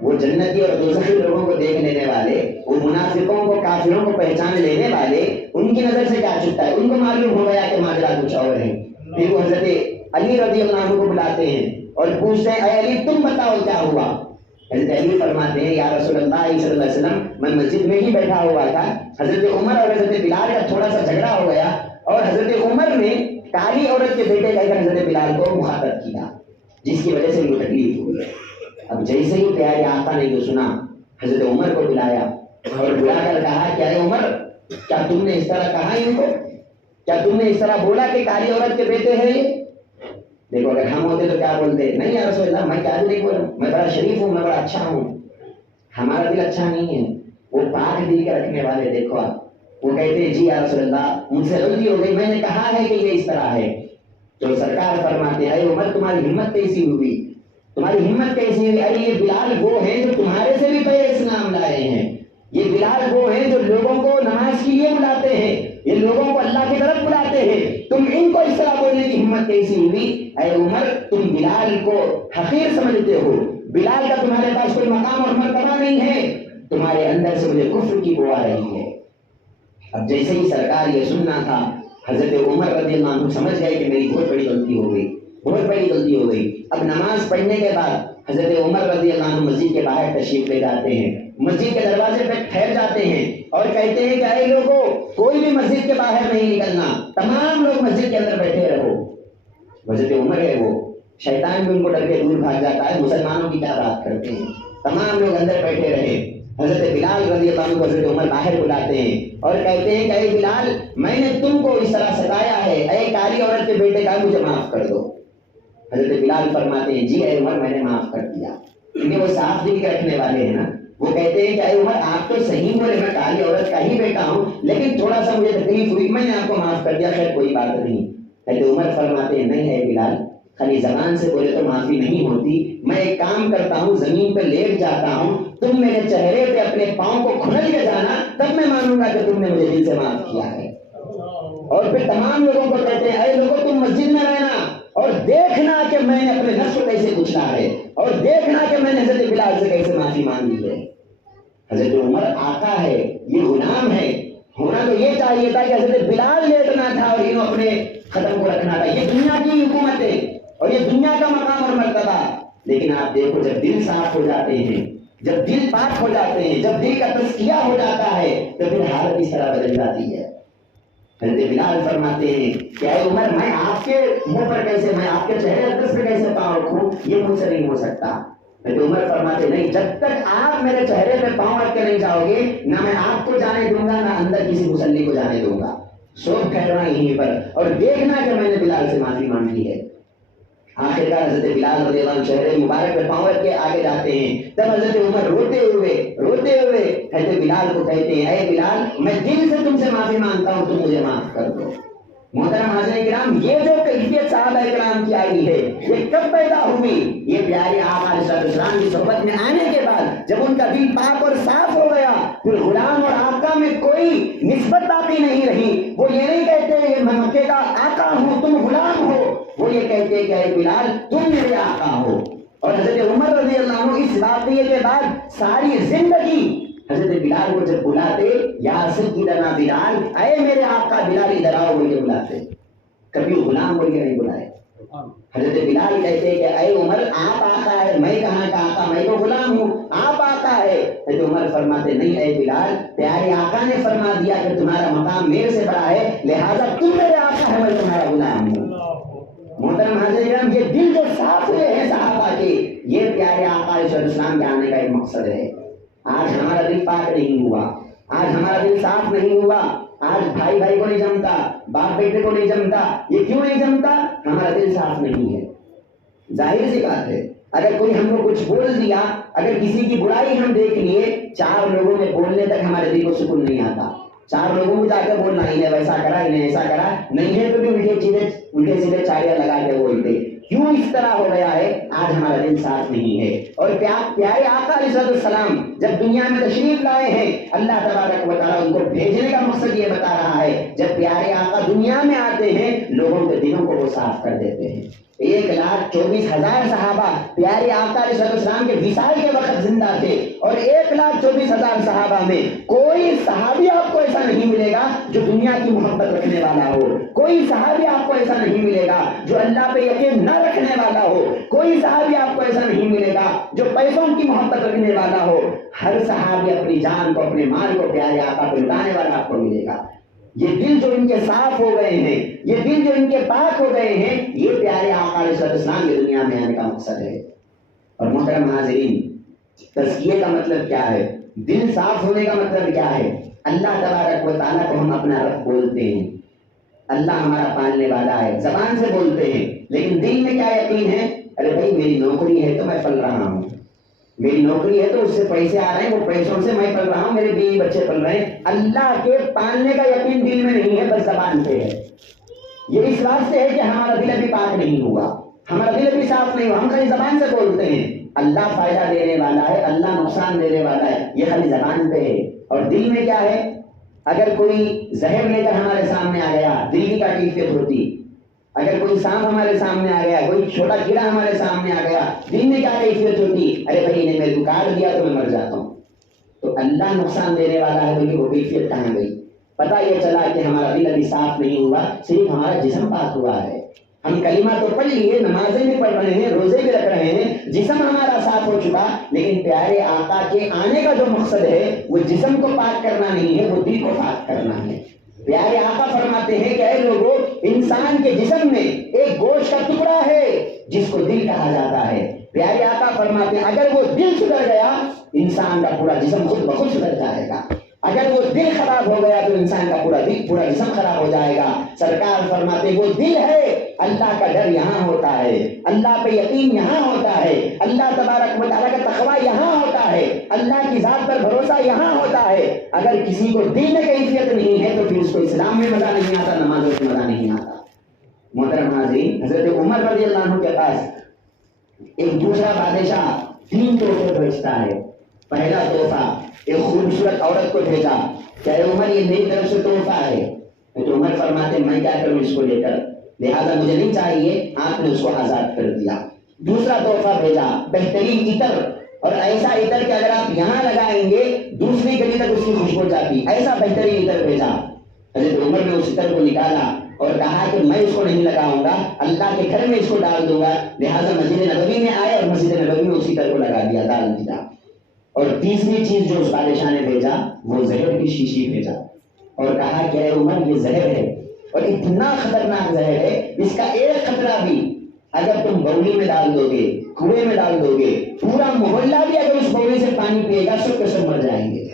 وہ جنتی اور دوزخی لوگوں کو دیکھ لینے والے, وہ منافقوں کو, کافروں کو پہچان لینے والے, ان کی نظر سے کیا چھپتا ہے, ان کو معلوم ہو گیا کہ ماجرا کچھ اور ہے. پھر وہ حضرت علی رضی اللہ عنہ کو بلاتے ہیں اور پوچھتے ہیں اے علی تم بتاؤ کیا ہوا. حضرت علی فرماتے ہیں یا رسول اللہ صلی اللہ علیہ وسلم, میں مسجد میں ہی بیٹھا ہوا تھا, حضرت عمر اور حضرت بلال کا تھوڑا سا جھگڑا ہو گیا, اور حضرت عمر نے کالی عورت کے بیٹے کہہ کر حضرت بلال کو مخاطب کیا, جس کی وجہ سے ان کو تکلیف ہوئی. اب جیسے ہی پیارے آقا نے جو سنا, حضرت عمر کو بلایا اور بلا کر کہا کہ اے عمر, کیا تم نے اس طرح کہا ان کو, کیا تم نے اس طرح بولا کہ کالی عورت کے بیٹے ہیں یہ؟ دیکھو اگر ہم ہوتے تو کیا بولتے, نہیں یا رسول اللہ میں کیا نہیں بولا, میں بڑا شریف ہوں, میں بڑا اچھا ہوں. ہمارا دل اچھا نہیں ہے, وہ پاک دل کے رکھنے والے. دیکھو آپ, وہ کہتے ہیں جی یا رسول اللہ مجھ سے غلطی ہو گئی, میں نے کہا ہے کہ یہ اس طرح ہے. تو سرکار فرماتے ہیں اے عمر تمہاری ہمت کیسی ہوئی, تمہاری ہمت کیسی ہوئی؟ ارے یہ بلال وہ ہیں جو تمہارے سے بھی پہلے اسلام لائے ہیں, یہ بلال وہ ہیں جو لوگوں کو نماز کے لیے بلاتے ہیں, یہ لوگوں کو اللہ کی طرف بلاتے ہیں, تم ان کو اس طرح بولنے کی ہمت کیسی ہوئی؟ اے عمر تم بلال کو حقیر سمجھتے ہو, بلال کا تمہارے پاس کوئی مقام اور مرتبہ نہیں ہے, تمہارے اندر سے مجھے کفر کی بو آ رہی ہے. اب جیسے ہی سرکار یہ سننا تھا, حضرت عمر رضی اللہ عنہ سمجھ گئے کہ میری بہت بڑی غلطی ہو گئی, بہت بڑی غلطی ہو گئی. اب نماز پڑھنے کے بعد حضرت عمر رضی اللہ عنہ مسجد کے باہر تشریف لے جاتے ہیں, مسجد کے دروازے پہ ٹھہر جاتے ہیں اور کہتے ہیں کہ اے لوگوں کوئی بھی مسجد کے باہر نہیں نکلنا, تمام لوگ مسجد کے اندر بیٹھے رہو. حضرت عمر ہے وہ, شیطان بھی ان کو ڈر کے دور بھاگ جاتا ہے, مسلمانوں کی کیا بات کرتے ہیں, تمام لوگ اندر بیٹھے رہے. حضرت بلال رضی اللہ عنہ کو حضرت عمر باہر بلاتے ہیں اور کہتے ہیں کہ اے بلال میں نے تم کو اس طرح ستایا ہے, اے کالی عورت کے بیٹے کا مجھے معاف کر دو. حضرت بلال فرماتے ہیں جی اے عمر میں نے معاف کر دیا, کیونکہ وہ صاف دل کے رکھنے والے ہیں نا. وہ کہتے ہیں کہ اے عمر آپ تو صحیح بولے, میں کالی عورت کا ہی بیٹا ہوں, لیکن تھوڑا سا مجھے تکلیف ہوئی, میں نے آپ کو معاف کر دیا, خیر کوئی بات نہیں. حضرت عمر فرماتے ہیں نہیں ہے بلال، خالی زبان سے بولے تو معافی نہیں ہوتی، میں ایک کام کرتا ہوں، زمین پہ لیٹ جاتا ہوں، تم میرے چہرے پہ اپنے پاؤں کو کھل کے جانا، تب میں مانوں گا کہ تم نے مجھے دل سے معاف کیا ہے۔ اور پھر تمام لوگوں کو کہتے ہیں اے لوگوں تم مسجد میں رہنا اور دیکھنا کہ میں نے اپنے نفس کو کیسے کچلا ہے، اور دیکھنا کہ میں نے حضرت بلال سے کیسے معافی مانگی ہے۔ حضرت عمر آقا ہے، یہ غلام ہے، ہونا تو یہ چاہیے تھا کہ حضرت بلال لیٹنا تھا اور انہوں اپنے قدم کو رکھنا تھا۔ یہ دنیا کی حکومت ہے اور یہ دنیا کا مقام اور مرتبہ، لیکن آپ دیکھو جب دل صاف ہو جاتے ہیں، جب دل پاک ہو جاتے ہیں، جب دل کا تزکیہ ہو جاتا ہے تو پھر حالت اس طرح بدل جاتی ہے۔ حضرت بلال فرماتے ہیں کہ اے عمر میں آپ کے منہ پر کیسے، میں آپ کے چہرے اقدس پہ کیسے پاؤں رکھوں، یہ مجھ سے نہیں ہو سکتا۔ حضرت عمر فرماتے نہیں، جب تک آپ میرے چہرے پہ پاؤں رکھ کے نہیں جاؤ گے، نہ میں آپ کو جانے دوں گا، نہ اندر کسی مصلی کو جانے دوں گا۔ سوچ ٹھہرنا یہیں پر اور دیکھنا کہ میں نے بلال سے معافی مانگی ہے۔ آخرکار حضرت بلال رضی اللہ عنہ چہرے مبارک پہ پاؤں رکھ کے آگے جاتے ہیں، تب حضرت عمر روتے ہوئے حضرت بلال کو کہتے ہیں اے بلال میں دل سے تم سے معافی مانگتا ہوں، تم مجھے معاف کر دو۔ محترم حاضرین کرام، یہ جو کیفیت صحابہ کرام کی آئی ہے یہ کب پیدا ہوئی؟ یہ پیارے آقا علیہ السلام کی صحبت میں آنے کے بعد، جب ان کا دل پاک اور صاف ہو گیا، پھر غلام اور آقا میں کوئی نسبت باقی نہیں رہی۔ وہ یہ نہیں کہتے میں مکے کا آقا ہوں تم غلام ہو، وہ یہ کہتے کہ اے بلال تم میرے آقا ہو۔ اور حضرت عمر رضی اللہ عنہ اس واقعے کے بعد ساری زندگی حضرت بلال کو جب بلاتے یا سیدنا بلال، اے میرے آقا بلال ادھر آؤ بول کے بلاتے، کبھی غلام بول کے نہیں بلائے۔ حضرت بلال کہتے کہ اے عمر آپ آقا ہے، میں کہاں کا آقا، میں تو غلام ہوں، آپ آقا ہے۔ حضرت عمر فرماتے نہیں اے بلال، پیارے آقا نے فرما دیا کہ تمہارا مقام میرے سے بڑا ہے، لہذا تم میرے آقا ہے، میں تمہارا غلام ہوں۔ محترم حاضرین، یہ دل جو صاف ہوئے ہیں صحابہ کے، یہ پیارے آقا علیہ السلام کے آنے کا ایک مقصد ہے۔ آج ہمارا دل پاک نہیں ہوا، آج ہمارا دل صاف نہیں ہوا، آج بھائی بھائی کو نہیں جمتا، باپ بیٹے کو نہیں جمتا۔ یہ کیوں نہیں جمتا؟ ہمارا دل صاف نہیں ہے۔ ظاہر سی بات ہے، اگر کوئی ہم کو کچھ بول دیا، اگر کسی کی برائی ہم دیکھ لیے، چار لوگوں میں بولنے تک ہمارے دل کو سکون نہیں آتا۔ چار لوگوں کو جا کے بولنا انہیں ویسا کرا، انہیں ایسا کرا، نہیں ہے تو بھی الٹے سیدھے چاڑیاں لگا کے بولتے۔ کیوں اس طرح ہو گیا ہے؟ آج ہمارا دل صاف نہیں ہے۔ اور پیارے آقا علیہ السلام جب دنیا میں تشریف لائے ہیں، اللہ تبارک و تعالیٰ ان کو بھیجنے کا مقصد یہ بتا رہا ہے، جب پیارے آقا دنیا میں آتے ہیں لوگوں کے دلوں کو وہ صاف کر دیتے ہیں۔ 1,24,000 صحابہ پیارے آقا علیہ السلام کے وصال کے وقت زندہ تھے، اور 1,24,000 صحابہ میں کوئی صحابی آپ کو ایسا نہیں ملے گا جو دنیا کی محبت رکھنے والا ہو، کوئی صحابی آپ کو ایسا نہیں ملے گا جو اللہ پہ یقین نہ رکھنے والا ہو، کوئی صحابی آپ کو ایسا نہیں ملے گا جو پیسوں کی محبت رکھنے والا ہو۔ ہر صحابی اپنی جان کو، اپنے مال کو پیارے آقا پہ لٹانے والا آپ کو ملے گا۔ یہ دل جو ان کے صاف ہو گئے ہیں، یہ دل جو ان کے پاک ہو گئے ہیں، یہ پیارے آقا علیہ السلام کی دنیا میں آنے کا مقصد ہے۔ اور محترم حاضرین، تزکیے کا مطلب کیا ہے؟ دل صاف ہونے کا مطلب کیا ہے؟ اللہ تبارک و تعالیٰ کو ہم اپنا رب بولتے ہیں، اللہ ہمارا پالنے والا ہے، زبان سے بولتے ہیں، لیکن دل میں کیا یقین ہے؟ ارے بھائی میری نوکری ہے تو میں پل رہا ہوں، میری نوکری ہے تو اس سے پیسے آ رہے ہیں، وہ پیسوں سے میں پل رہا ہوں، میرے بیوی بچے پل رہے ہیں۔ اللہ کے پالنے کا یقین دل میں نہیں ہے، بس زبان پہ ہے۔ یہ اس واسطے ہے کہ ہمارا دل ابھی پاک نہیں ہوا، ہمارا دل ابھی صاف نہیں ہوا، ہم خالی زبان سے بولتے ہیں اللہ فائدہ دینے والا ہے، اللہ نقصان دینے والا ہے، یہ خالی زبان پہ ہے۔ اور دل میں کیا ہے؟ اگر کوئی زہر لے کر ہمارے سامنے آ گیا، دل کی کیا کیفیت ہوتی؟ اگر کوئی سانپ ہمارے سامنے آ گیا، کوئی چھوٹا کیڑا ہمارے سامنے آ گیا، دل میں کیا کیفیت ہوتی؟ ارے بھائی نے میرے کو کاٹ دیا تو میں مر جاتا ہوں۔ تو اللہ نقصان دینے والا ہے، بلکہ وہ کیفیت کہاں گئی؟ پتہ یہ چلا کہ ہمارا دل ابھی صاف نہیں ہوا، صرف ہمارا جسم پاک ہوا ہے۔ ہم کلمہ تو پڑھ لیے، نمازیں بھی پڑھ رہے ہیں، روزے بھی رکھ رہے ہیں، جسم ہمارا صاف ہو چکا، لیکن پیارے آقا کے آنے کا جو مقصد ہے وہ جسم کو پاک کرنا نہیں ہے، وہ دل کو پاک کرنا ہے۔ پیارے آقا فرماتے ہیں کہ اے لوگوں، انسان کے جسم میں ایک گوشت کا ٹکڑا ہے جس کو دل کہا جاتا ہے۔ پیارے آقا فرماتے ہیں اگر وہ دل سدھر گیا، انسان کا پورا جسم خود بخود سدھر جائے گا۔ اگر وہ دل خراب ہو گیا تو انسان کا پورا جسم خراب ہو جائے گا۔ سرکار فرماتے ہیں وہ دل ہے، اللہ کا ڈر یہاں ہوتا ہے، اللہ پہ یقین یہاں ہوتا ہے، اللہ تبارک و تعالیٰ کا تقوی یہاں ہوتا ہے، اللہ کی ذات پر بھروسہ یہاں ہوتا ہے۔ اگر کسی کو دل میں کیفیت نہیں ہے تو پھر اس کو اسلام میں مزہ نہیں آتا، نمازوں میں مزہ نہیں آتا۔ محترم حاضرین، حضرت عمر رضی اللہ عنہ کے پاس ایک دوسرا بادشاہ 3 تحفے بھیجتا ہے. پہلا تحفہ ایک خوبصورت عورت کو بھیجا کہ اے عمر یہ میری طرف سے تحفہ ہے. تو عمر فرماتے میں کیا کروں اس کو لے کر، لہٰذا مجھے نہیں چاہیے. آپ نے اس کو آزاد کر دیا. دوسرا تحفہ بھیجا بہترین عطر، اور ایسا عطر کہ اگر آپ یہاں لگائیں گے دوسری گلی تک اس کی خوشبو جاتی، ایسا بہترین عطر بھیجا. حضرت عمر نے اس عطر کو نکالا اور کہا کہ میں اس کو نہیں لگاؤں گا، اللہ کے گھر میں اس کو ڈال دوں گا. لہٰذا مسجد نبوی میں آئے اور مسجد نبوی میں اس عطر کو لگا دیا، ڈال دیا. اور تیسری چیز جو اس بادشاہ نے بھیجا وہ زہر کی شیشی بھیجا اور کہا کہ اے عمر یہ زہر ہے اور اتنا خطرناک زہر ہے، اس کا ایک خطرہ بھی اگر تم بولی میں ڈال دو گے، کنویں میں ڈال دو گے، پورا محلہ بھی اگر اس بولی سے پانی پیے گا سب کے سب مر جائیں گے.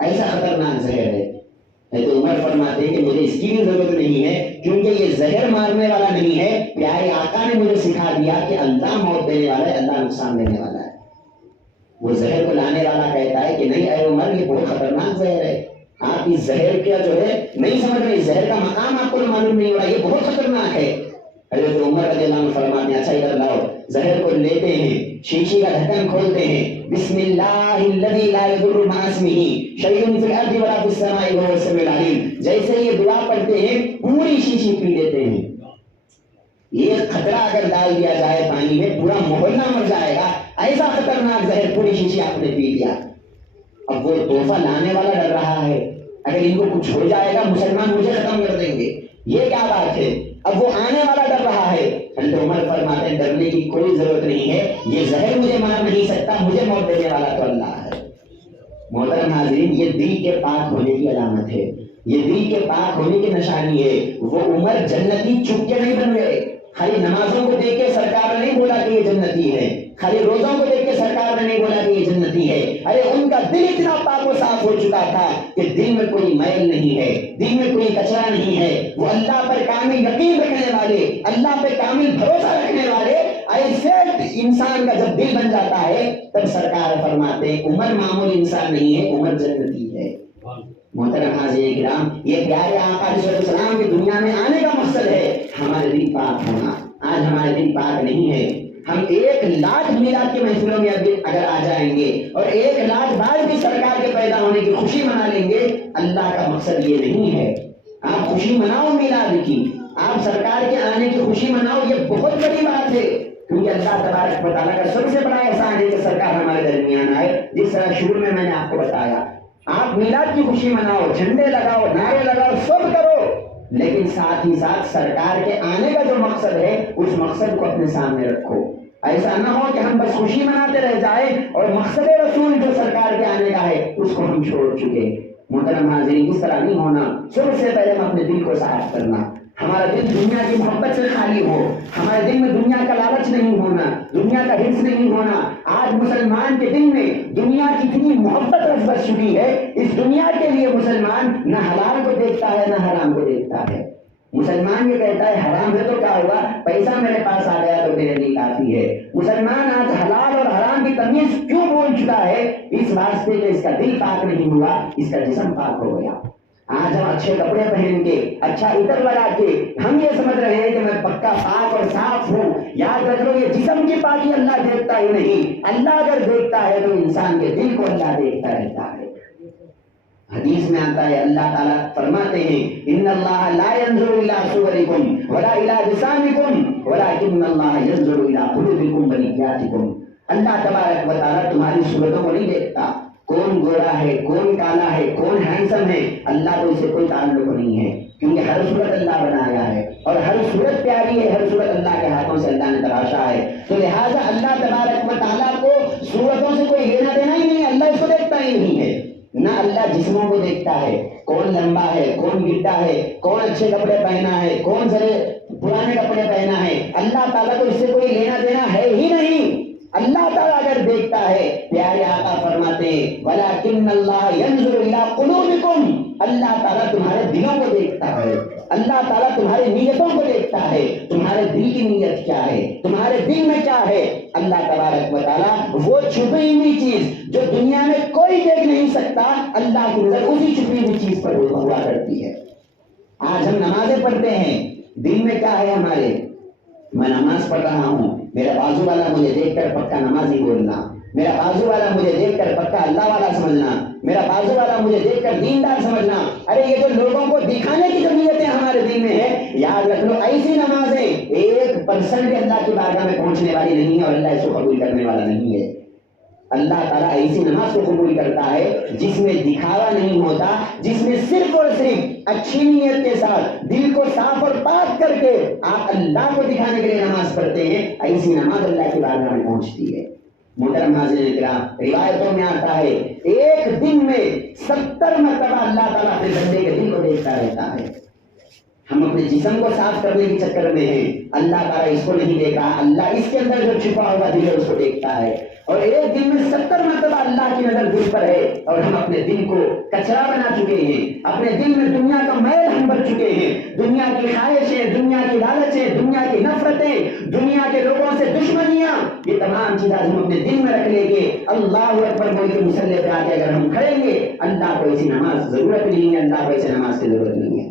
ایسا خطرناک زہر ہے. تو عمر فرماتے ہیں کہ مجھے اس کی بھی ضرورت نہیں ہے، کیونکہ یہ زہر مارنے والا نہیں ہے. پیارے آقا نے مجھے سکھا دیا کہ اللہ موت دینے والا ہے، اللہ نقصان دینے والا ہے. وہ زہر کو لانے والا کہتا ہے کہ نہیں اے عمر یہ بہت خطرناک زہر ہے، آپ اس زہر کا جو ہے نہیں سمجھ رہے، زہر کا مقام آپ کو معلوم نہیں ہو رہا، یہ بہت خطرناک ہے. حضرت عمر رضی اللہ عنہ فرماتے ہیں اچھا ادھر لاؤ. زہر کو لیتے ہیں، شیشی کا ڈھکن کھولتے ہیں، بسم اللہ الذی لا یضر مع اسمہ شیء فی الارض ولا فی السماء وهو السمیع العلیم. جیسے یہ دعا پڑھتے ہیں پوری شیشی پی لیتے ہیں. یہ خطرہ اگر ڈال دیا جائے پانی میں پورا محلہ مر جائے گا، ایسا خطرناک زہر پوری شیشی آپ نے پی لیا. اب وہ تحفہ لانے والا ڈر رہا ہے اگر ان کو کچھ ہو جائے گا مسلمان مجھے ختم کر دیں گے، یہ کیا بات ہے. اب وہ آنے والا ڈر رہا ہے. حضرت عمر فرماتے ہیں ڈرنے کی کوئی ضرورت نہیں ہے، یہ زہر مجھے مار نہیں سکتا، مجھے موت دینے والا تو اللہ ہے. محترم حاضرین، یہ دل کے پاک ہونے کی علامت ہے، یہ دل کے پاک ہونے کی نشانی ہے. وہ عمر جنتی چپ کے نہیں بن گئے. خالی نمازوں کو دیکھ کے سرکار نے نہیں بولا کہ یہ جنتی ہے، خالی روزوں کو دیکھ کے سرکار نے نہیں بولا کہ یہ جنتی ہے. ارے ان کا دل اتنا پاک و صاف ہو چکا تھا کہ دل میں کوئی میل نہیں ہے، دل میں کوئی کچرا نہیں ہے. وہ اللہ پر کامل یقین رکھنے والے، اللہ پہ کامل بھروسہ رکھنے والے، ایسے انسان کا جب دل بن جاتا ہے تب سرکار فرماتے ہیں عمر معمولی انسان نہیں ہے، عمر جنتی ہے. محترم حاضرین کرام، یہ پیارے آقا علیہ السلام کی دنیا میں آنے کا مقصد ہے ہمارے دل پاک ہونا. آج ہمارے دل پاک نہیں ہے. ہم 1,00,000 میلاد کی محفلوں میں اگر آ جائیں گے اور 1,00,000 بار بھی سرکار کے پیدا ہونے کی خوشی منا لیں گے، اللہ کا مقصد یہ نہیں ہے. آپ خوشی مناؤ میلاد کی، آپ سرکار کے آنے کی خوشی مناؤ، یہ بہت بڑی بات ہے. کیونکہ اللہ تبارک و تعالیٰ کا سب سے بڑا احسان ہے کہ سرکار ہمارے درمیان آئے. جس طرح شروع میں نے آپ کو بتایا، آپ میلاد کی خوشی مناؤ، جھنڈے لگاؤ، نعرے لگاؤ، سب کرو، لیکن ساتھ ہی ساتھ سرکار کے آنے کا جو مقصد ہے اس مقصد کو اپنے سامنے رکھو. ایسا نہ ہو کہ ہم بس خوشی مناتے رہ جائیں اور مقصد رسول جو سرکار کے آنے کا ہے اس کو ہم چھوڑ چکے. محترم حاضرین، اس طرح نہیں ہونا. سب سے پہلے ہم اپنے دل کو صاف کرنا. ہمارا دل دنیا کی محبت سے خالی ہو، ہمارے دل میں دنیا کا لالچ نہیں ہونا، دنیا کا حرص نہیں ہونا. آج مسلمان کے دل میں دنیا کی اتنی محبت رس بس چکی ہے، اس دنیا کے لیے مسلمان نہ حلال کو دیکھتا ہے نہ حرام کو دیکھتا ہے. مسلمان یہ کہتا ہے حرام ہے تو کیا ہوا، پیسہ میرے پاس آ گیا تو میرے لیے کافی ہے. مسلمان آج حلال اور حرام کی تمیز کیوں بول چکا ہے؟ اس واسطے کہ اس کا دل پاک نہیں ہوا، اس کا جسم پاک ہو گیا. آج ہم اچھے کپڑے پہن کے، اچھا عطر لگا کے ہم یہ سمجھ رہے ہیں کہ میں پکا پاک اور صاف ہوں. یاد رکھ لو یہ جسم کی پاکی اللہ دیکھتا ہی نہیں، اللہ اگر دیکھتا ہے تو انسان کے دل کو اللہ دیکھتا رہتا ہے. حدیث میں آتا ہے اللہ تعالیٰ فرماتے ہیں ان اللہ لا ينظر الى صورکم ولا الى جسامکم ولکن اللہ ينظر الى قلوبکم ونیاتکم. اللہ تبارک و تعالیٰ تمہاری صورتوں کو نہیں دیکھتا، کون گورا ہے، کون کالا ہے، کون ہینڈسم ہے، اللہ کو اس سے کوئی تعلق نہیں ہے. کیونکہ ہر صورت اللہ بنایا ہے اور ہر صورت پیاری ہے، ہر صورت اللہ کے ہاتھوں سے اللہ نے تراشا ہے. تو لہٰذا اللہ تبارک و تعالیٰ کو صورتوں سے کوئی لینا دینا ہی نہیں ہے، اللہ اس کو دیکھتا ہی نہیں ہے. نہ اللہ جسموں کو دیکھتا ہے، کون لمبا ہے، کون گڈا ہے، کون اچھے کپڑے پہنا ہے، کون ذرے پرانے کپڑے پہنا ہے. اللہ تعالیٰ کو اس سے کوئی لینا دینا ہے ہی نہیں. اللہ تعالیٰ اگر دیکھتا ہے، پیارے آقا فرماتے ہیں وَلَكِنَّ اللَّهَ يَنْظُرُ إِلَىٰ قُلُوبِكُمْ. اللہ تعالیٰ تمہارے دلوں کو دیکھتا ہے، اللہ تعالیٰ تمہاری نیتوں کو دیکھتا ہے. تمہارے دل کی نیت کیا ہے، تمہارے دل میں کیا ہے. اللہ تبارک و تعالیٰ وہ چھپی ہوئی چیز جو دنیا میں کوئی دیکھ نہیں سکتا، اللہ کی نظر اسی چھپی ہوئی چیز پر ہوا کرتی ہے. آج ہم نمازیں پڑھتے ہیں، دل میں کیا ہے ہمارے؟ میں نماز پڑھ رہا ہوں، میرا بازو والا مجھے دیکھ کر پکا نمازی بولنا، میرا بازو والا مجھے دیکھ کر پکا اللہ والا سمجھنا، میرا بازو والا مجھے دیکھ کر دیندار سمجھنا۔ ارے یہ جو لوگوں کو دکھانے کی جو نیتیں ہمارے دل میں ہے، یاد رکھ لو ایسی نمازیں 1% بھی اللہ کی بارگاہ میں پہنچنے والی نہیں ہے اور اللہ اس کو قبول کرنے والا نہیں ہے۔ اللہ تعالیٰ ایسی نماز کو قبول کرتا ہے جس میں دکھاوا نہیں ہوتا، جس میں صرف اور صرف اچھی نیت کے ساتھ دل کو صاف اور پاک کر کے آپ اللہ کو دکھانے کے لیے نماز پڑھتے ہیں، ایسی نماز اللہ کی بارگاہ میں پہنچتی ہے۔ محترم حاضرین کرام، روایتوں میں آتا ہے ایک دن میں 70 مرتبہ اللہ تعالیٰ اپنے بندے کے دل کو دیکھتا رہتا ہے۔ ہم اپنے جسم کو صاف کرنے کے چکر میں ہیں، اللہ تعالیٰ اس کو نہیں دیکھا، اللہ اس کے اندر جو چھپا ہوا دل ہے اس کو دیکھتا ہے۔ اور ایک دن میں 70 مرتبہ اللہ کی نظر دل پر ہے، اور ہم اپنے دل کو کچرا بنا چکے ہیں، اپنے دل میں دنیا کا میل ہم بھر چکے ہیں، دنیا کی خواہشیں، دنیا کی لالچیں، دنیا کی نفرتیں، دنیا کے لوگوں سے دشمنیاں، یہ تمام چیزیں ہم اپنے دل میں رکھ لیں گے۔ اللہ اکبر بول کے مصلی پہ آ کے اگر ہم کھڑیں گے، اللہ کو ایسی نماز ضرورت نہیں ہے، اللہ کو ایسی نماز کی ضرورت نہیں ہے۔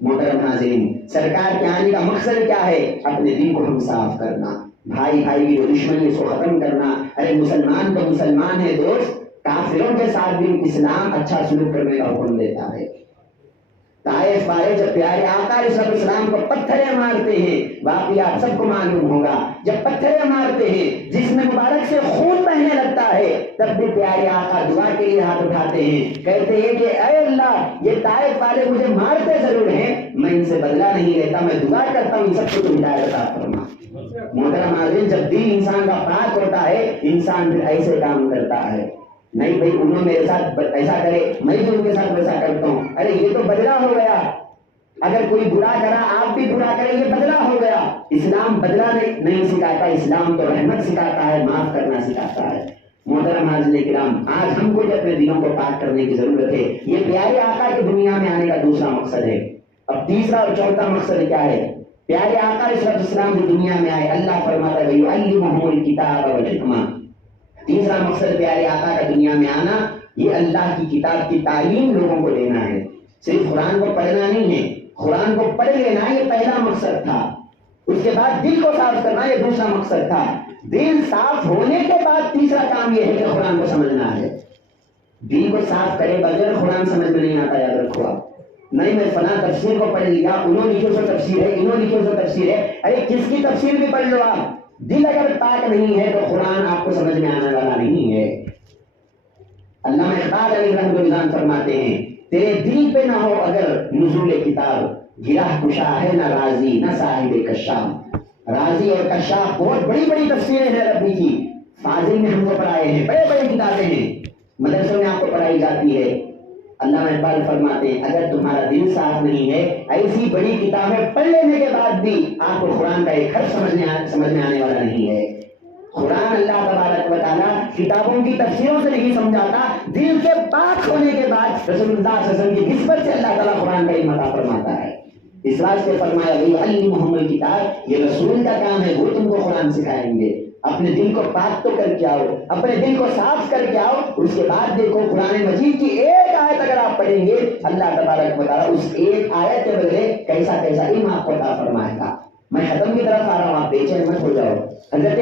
محترم ناظرین، سرکار کے آنے کا مقصد کیا ہے؟ اپنے دل کو ہم صاف کرنا، بھائی بھائی کی جو دشمنی اس کو ختم کرنا۔ ارے مسلمان تو مسلمان ہے دوست، کافروں کے ساتھ بھی اسلام اچھا سلوک کرنے کا حکم دیتا ہے۔ طائف والے جب پیارے آقا علیہ السلام کو پتھریں مارتے ہیں، واقعی آپ سب کو معلوم ہوگا، جب پتھریں مارتے ہیں جس میں مبارک سے خون بہنے لگتا ہے، تب بھی پیارے آقا دعا کے لیے ہاتھ اٹھاتے ہیں، کہتے ہیں کہ اے اللہ، یہ طائف والے مجھے مارتے ضرور ہیں، میں ان سے بدلہ نہیں لیتا، میں دعا کرتا ہوں ان سب کو تم ہدایت عطا فرما۔ محترم حاضرین، جب دل انسان کا پاک ہوتا ہے، انسان پھر ایسے کام کرتا ہے، نہیں بھائی انہوں میرے ساتھ ایسا کرے، میں بھی ان کے ساتھ ویسا کرتا ہوں، ارے یہ تو بدلہ ہو گیا، اگر کوئی برا کرا آپ بھی برا کریں، یہ بدلہ ہو گیا۔ اسلام بدلہ نہیں سکھاتا، اسلام تو رحمت سکھاتا ہے، معاف کرنا سکھاتا ہے۔ محترم حاضرین کرام، آج ہم کو جو اپنے دلوں کو پاک کرنے کی ضرورت ہے، یہ پیارے آقا کی دنیا میں آنے کا دوسرا مقصد ہے۔ اب تیسرا اور چوتھا مقصد کیا ہے؟ پیارے آقا علیہ السلام جو دنیا میں آئے، اللہ فرماتا ہے وَيُعَلِّمُهُمُ الْكِتَابَ وَالْحِکْمَةَ۔ تیسرا مقصد پیارے آقا کا دنیا میں آنا، یہ اللہ کی کتاب کی تعلیم لوگوں کو دینا ہے، صرف قرآن کو پڑھنا نہیں ہے، قرآن کو پڑھ لینا یہ پہلا مقصد تھا، اس کے بعد دل کو صاف کرنا یہ دوسرا مقصد تھا، دل صاف ہونے کے بعد تیسرا کام یہ ہے کہ قرآن کو سمجھنا ہے۔ دل کو صاف کرے بغیر قرآن سمجھ میں نہیں آتا، یاد رکھو آپ۔ نہیں میں فلاں تفسیر کو پڑھ لیا، انہوں لکھے سو تفسیر ہے، انہوں لکھے سو تفسیر ہے، ارے کس کی تفسیر بھی پڑھ لو آپ، دل اگر پاک نہیں ہے تو قرآن آپ کو سمجھ میں آنے والا نہیں ہے۔ علامہ اقبال علیہ رحمۃ اللہ فرماتے ہیں تیرے دل پہ نہ ہو اگر نزول کتاب، گرہ کشا ہے نہ راضی نہ صاحب کشاف۔ راضی اور کشاف بہت بڑی بڑی تفسیریں ہیں عربی کی، فاضل میں ہم کو پڑھائے ہیں، بڑے بڑے کتابیں ہیں، مدرسوں میں آپ کو پڑھائی جاتی ہے۔ علامہ اقبال فرماتے ہیں اگر تمہارا دل صاف نہیں ہے، ایسی بڑی کتابیں پڑھ لینے کے بعد بھی آپ کو قرآن کا ایک حرف سمجھ میں آنے والا نہیں ہے۔ قرآن اللہ تبارک و تعالیٰ کتابوں کی تفسیروں سے نہیں سمجھاتا، دل کے پاک ہونے کے بعد رسول اللہ صلی اللہ علیہ وسلم کی نسبت سے اللہ تعالیٰ قرآن کا علم عطا فرماتا ہے۔ اس واسطے فرمایا وَيُعَلِّمُهُمُ الْكِتَابَ، یہ رسول کا کام ہے، وہ تم کو قرآن سکھائیں گے۔ اپنے دل کو پاک تو کر کے آؤ، اپنے دل کو صاف کر کے آؤ، اس کے بعد دیکھو قرآن مجید کی ایک آیت اگر آپ پڑھیں گے، اللہ تبارک و تعالیٰ اس ایک آیت کے بدلے کیسا کیسا علم آپ کو عطا فرمائے گا۔ میں ختم کی طرف آ رہا ہوں، آپ بے چین مت ہو جاؤ۔ حضرت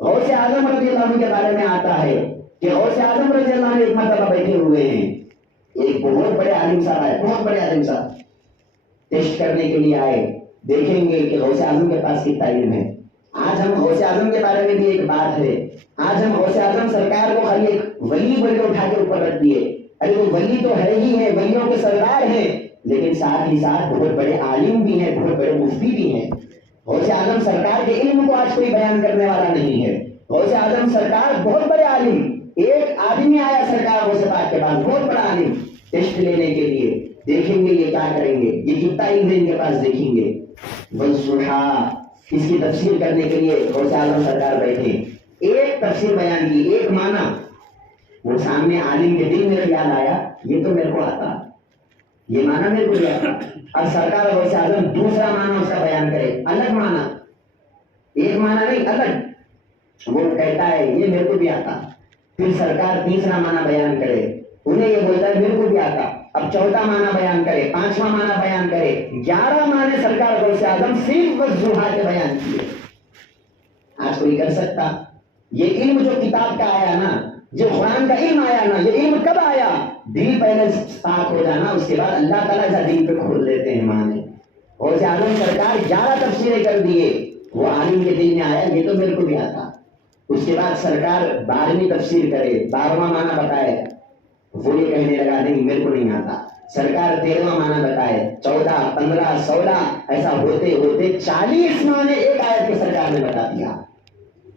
غوث اعظم رضی اللہ عنہ کے بارے میں آتا ہے کہ غوث اعظم رضی اللہ عنہ ایک مرتبہ بیٹھے ہوئے ہیں، ایک بہت بڑے عالم صاحب آئے، بہت بڑے عالم صاحب ٹیسٹ کرنے کے لیے آئے، دیکھیں گے کہ غوث اعظم کے پاس کتنا علم ہے۔ آج ہم غوث اعظم کے بارے میں بھی ایک بات ہے، آج ہم غوث اعظم سرکار کو خالی ایک ولی بول کے اٹھا کے اوپر رکھ دیے، ارے وہ ولی تو ہے ہی ہے، ولیوں کے سردار ہیں، لیکن ساتھ ہی ساتھ بہت بڑے عالم بھی ہیں، بہت بڑے مفتی بھی ہیں۔ غوث اعظم سرکار کے علم کو آج کوئی بیان کرنے والا نہیں ہے۔ غوث اعظم سرکار بہت بڑے عالم، ایک آدمی آیا سرکار غوث پاک کے پاس، بہت بڑا عالم، ٹیسٹ لینے کے لیے، دیکھیں گے یہ کیا کریں گے، یہ کتنا علم ہے ان کے پاس، دیکھیں گے۔ والضحیٰ، اس کی تفسیر کرنے کے لیے غوث اعظم سرکار بیٹھے، ایک تفسیر بیان کی، ایک معنی، وہ سامنے عالم کے دل میں خیال آیا یہ تو میرے کو آتا، یہ معنی میرے کو بھی آتا، اب سرکار غوث اعظم دوسرا معنی اس کا بیان کرے، الگ معنی، ایک معنی نہیں الگ، وہ کہتا ہے یہ میرے کو بھی آتا، پھر سرکار تیسرا معنی بیان کرے، انہیں یہ بولتا ہے میرے کو بھی آتا، اب اب چوتھا معنی بیان کرے، پانچواں معنی بیان کرے، 11 معنی سرکار غوث اعظم صرف والضحیٰ کے بیان کیے. آج کوئی کر سکتا؟ یہ علم جو کتاب کا آیا نا، جو قرآن کا علم آیا نا، یہ علم کب آیا؟ دل پہلے پاک ہو جانا، اس کے بعد اللہ تعالیٰ ایسا دل پہ کھول دیتے ہیں معنی. غوث اعظم سرکار 11 تفسیریں کر دیے، وہ عالم کے دل میں آیا یہ تو میرے کو بھی آتا. اس کے بعد سرکار 12ویں تفسیر کرے، 12واں معنی بتائے، وہ یہ کہنے لگا نہیں میرے کو نہیں آتا. سرکار 13واں معنی بتائے، 14، 15، 16، ایسا ہوتے ہوتے 40 معنی ایک آیت کے سرکار نے بتا دیا.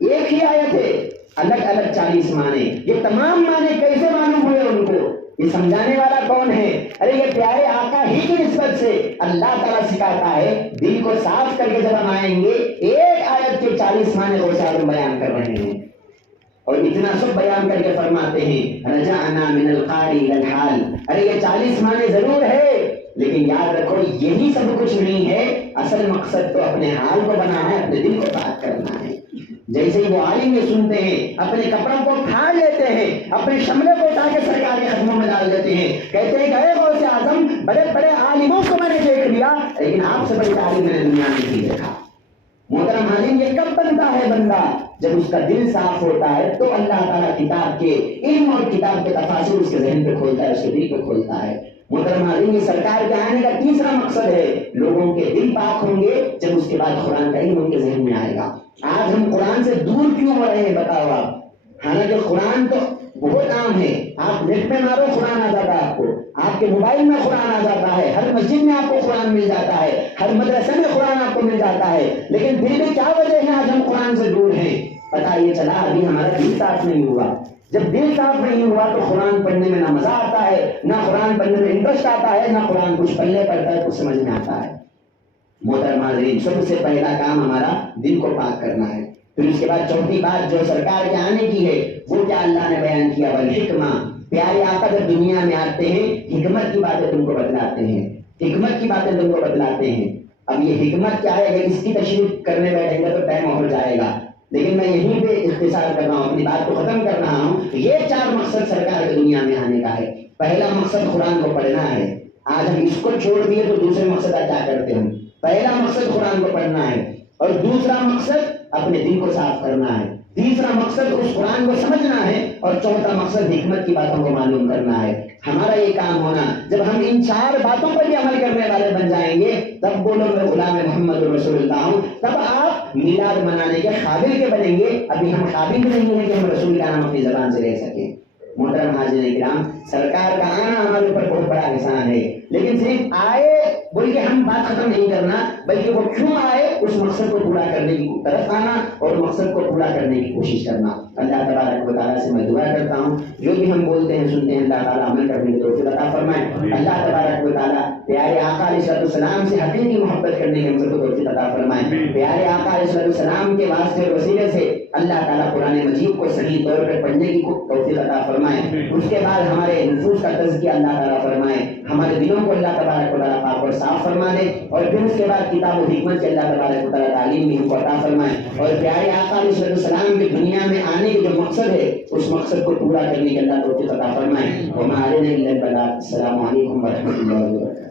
ایک ہی آیت ہے، الگ الگ 40 معنی. یہ تمام معنی کیسے معلوم ہوئے ان کو؟ یہ سمجھانے والا کون ہے؟ ارے یہ پیارے آقا ہی کی نسبت سے اللہ تعالیٰ سکھاتا ہے. دل کو صاف کر کے جب ہم آئیں گے، ایک آیت کے 40 معنی غوث اعظم بیان کر رہے ہیں، اور اتنا سب بیان کر کے فرماتے ہیں رجعنا من القاری الى الحال. ارے یہ 40 معنی ضرور ہے، لیکن یاد رکھو یہی سب کچھ نہیں ہے. اصل مقصد تو اپنے حال کو بنا ہے، اپنے دل کو پاک کرنا ہے. جیسے ہی وہ عالم یہ سنتے ہیں، اپنے کپڑوں کو پھاڑ لیتے ہیں، اپنے شملے کو اٹھا کے سرکار کے قدموں میں ڈال دیتے ہیں، کہتے ہیں کہ اے غوث اعظم، بڑے بڑے عالموں کو میں نے دیکھ لیا، لیکن آپ سے بڑے عالم میں نے دنیا میں نہیں دیکھا. محترم حاضرین، یہ کب بنتا ہے بندہ؟ جب اس کا دل صاف ہوتا ہے تو اللہ تعالیٰ کتاب کے علم اور کتاب کے تفاصر اس کے ذہن پہ کھولتا ہے، اس کے دل پہ کھولتا ہے. محترم حاضرین، یہ سرکار کے آنے کا تیسرا مقصد ہے، لوگوں کے دل پاک ہوں گے جب اس کے بعد قرآن کا علم ان کے ذہن میں آئے گا. آج ہم قرآن سے دور کیوں ہو رہے ہیں بتاؤ آپ؟ حالانکہ قرآن تو بہت عام ہے، آپ نیٹ میں مارو قرآن آ جاتا ہے، آپ کو آپ کے موبائل میں قرآن آ جاتا ہے، ہر مسجد میں آپ کو قرآن مل جاتا ہے، ہر مدرسے میں قرآن آپ کو مل جاتا ہے. لیکن پھر بھی کیا وجہ ہے آج ہم قرآن سے دور ہیں؟ پتہ یہ چلا ابھی ہمارا دل صاف نہیں ہوا. جب دل صاف نہیں ہوا تو قرآن پڑھنے میں نہ مزہ آتا ہے، نہ قرآن پڑھنے میں انٹرسٹ آتا ہے، نہ قرآن کچھ پڑھنے پڑتا ہے کچھ سمجھ میں آتا ہے. محترم حاضرین، سب سے پہلا کام ہمارا دل کو پاک کرنا ہے. پھر اس کے بعد چوتھی بات جو سرکار کے آنے کی ہے وہ کیا اللہ نے بیان کیا؟ والحکمہ. پیارے آقا جب دنیا میں آتے ہیں حکمت کی باتیں تم کو بتلاتے ہیں، حکمت کی باتیں تم کو بتلاتے ہیں. اب یہ حکمت کیا ہے؟ اگر اس کی تشریح کرنے بیٹھیں گے تو ٹائم ہو جائے گا، لیکن میں یہیں پہ اختصار کر رہا ہوں، اپنی بات کو ختم کر رہا ہوں. یہ 4 مقصد سرکار کے دنیا میں آنے کا ہے. پہلا مقصد قرآن کو پڑھنا ہے. آج ہم اس کو چھوڑ دیے تو دوسرے مقصد کیا کرتے ہیں؟ پہلا مقصد قرآن کو پڑھنا ہے، اور دوسرا مقصد اپنے دل کو صاف کرنا ہے، تیسرا مقصد اس قرآن کو سمجھنا ہے، اور چوتھا مقصد حکمت کی باتوں کو معلوم کرنا ہے. ہمارا یہ کام ہونا، جب ہم ان 4 باتوں پر بھی عمل کرنے والے بن جائیں گے تب بولو میں غلام محمد رسول اللہ ہوں، تب آپ میلاد منانے کے قابل کے بنیں گے. ابھی ہم قابل نہیں ہیں کہ ہم رسول کا نام اپنی زبان سے لے سکیں. محترم حاضرین کرام، سرکار کا آنا ہمارے اوپر بہت بڑا احسان ہے، لیکن صرف آئے بول کے ہم بات ختم نہیں کرنا، بلکہ وہ کیوں آئے اس مقصد کو پورا کرنے کی طرف آنا اور مقصد کو پورا کرنے کی کوشش کرنا. اللہ تبارک و تعالیٰ سے میں دعا کرتا ہوں جو بھی ہم بولتے ہیں سنتے ہیں اللہ تعالیٰ عمل کرنے کی توفیق عطا فرمائے. اللہ تبارک و تعالیٰ پیارے آقا علیہ السلام سے حقیقی محبت کرنے کی ہم سب کو توفیق عطا فرمائے. پیارے آقا علیہ السلام کے واسطے اور وسیلے سے اللہ تعالیٰ قرآن مجید کو صحیح طور پر پڑھنے کی توفیق عطا فرمائے. اس کے بعد ہمارے نفوس کا تزکیہ اللہ تعالیٰ فرمائے، ہمارے دلوں کو اللہ تبارک و تعالیٰ پاک اور صاف فرما دے، اور پھر اس کے بعد کتاب و حکمت سے اللہ تبارک و تعالیٰ تعلیم بھی ان کو عطا فرمائے. اور پیارے آقا علیہ السلام کے دنیا میں آنے کے جو مقصد ہے اس مقصد کو پورا کرنے کے اللہ توفیق عطا فرمائے. وما علینا الا البلاغ. السلام علیکم ورحمۃ اللہ وبرکاتہ.